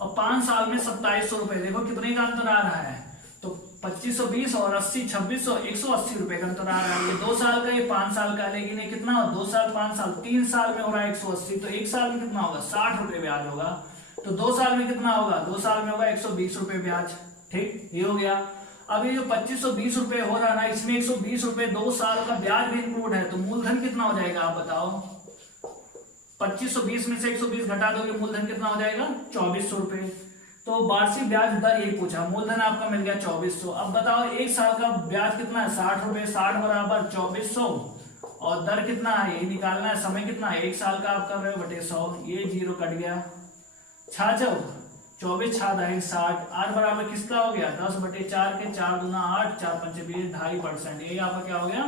और 5 साल में 2700 रुपए। देखो कितने का अंतर आ रहा है? तो 2520 और 80 2600 180 रुपए का अंतर आ रहा है। ये 2 साल का, ये 5 साल का। लेकिन ये कितना हो? 2 साल 5 साल 3 साल में हो रहा है 180। तो 1 साल में कितना होगा? 60 रुपए ब्याज होगा। तो 2 साल में कितना होगा? 2 साल में होगा 120 रुपए ब्याज। ठीक, ये हो गया। अब ये जो 2520 रुपए हो रहा है ना, इसमें 120 रुपए 2 साल का ब्याज भी इंक्लूड है। तो मूलधन कितना हो जाएगा आप बताओ? 2520 में से 120 घटा दोगे, मूलधन कितना हो जाएगा? 2400 रुपए। तो वार्षिक ब्याज दर यही पूछा, मूलधन आपका मिल गया 2400। अब बताओ 1 साल का ब्याज कितना है? 60 रुपए। 60 बराबर 2400 और दर कितना है? यही निकालना है। समय कितना है? 1 साल का आप कर रहे हो बटे 100। ये 0 कट गया। 6 24 6 60। 8 बराबर किसका हो गया? 10/4 के। 4 दूना 8 4 पंचे 20 2.5%। ये आपका क्या हो गया?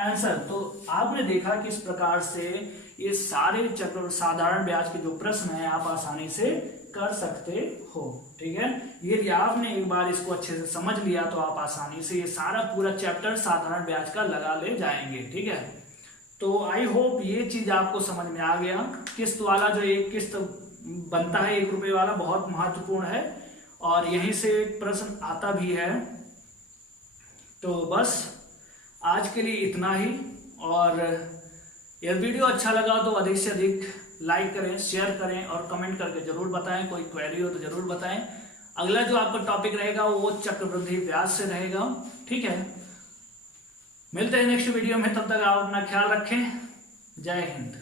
आंसर। तो आपने देखा कि इस प्रकार से ये सारे चक्र साधारण ब्याज के जो प्रश्न हैं आप आसानी से कर सकते हो। ठीक है, यदि आपने एक बार इसको अच्छे से समझ लिया तो आप आसानी से ये सारा पूरा चैप्टर साधारण ब्याज का लगा ले जाएंगे। ठीक है, तो आई होप ये चीज आपको समझ में आ गया। किस्त वाला जो एक किस्त बनता है 1 रुपए वाला, बहुत महत्वपूर्ण है और यहीं से प्रश्न आता भी है। तो बस आज के लिए इतना ही। और यह वीडियो अच्छा लगा तो अधिक से अधिक लाइक करें, शेयर करें और कमेंट करके जरूर बताएं। कोई क्वेरी हो तो जरूर बताएं। अगला जो आपका टॉपिक रहेगा वो चक्रवृद्धि ब्याज से रहेगा। ठीक है, मिलते हैं नेक्स्ट वीडियो में। तब तक आप अपना ख्याल रखें। जय हिंद।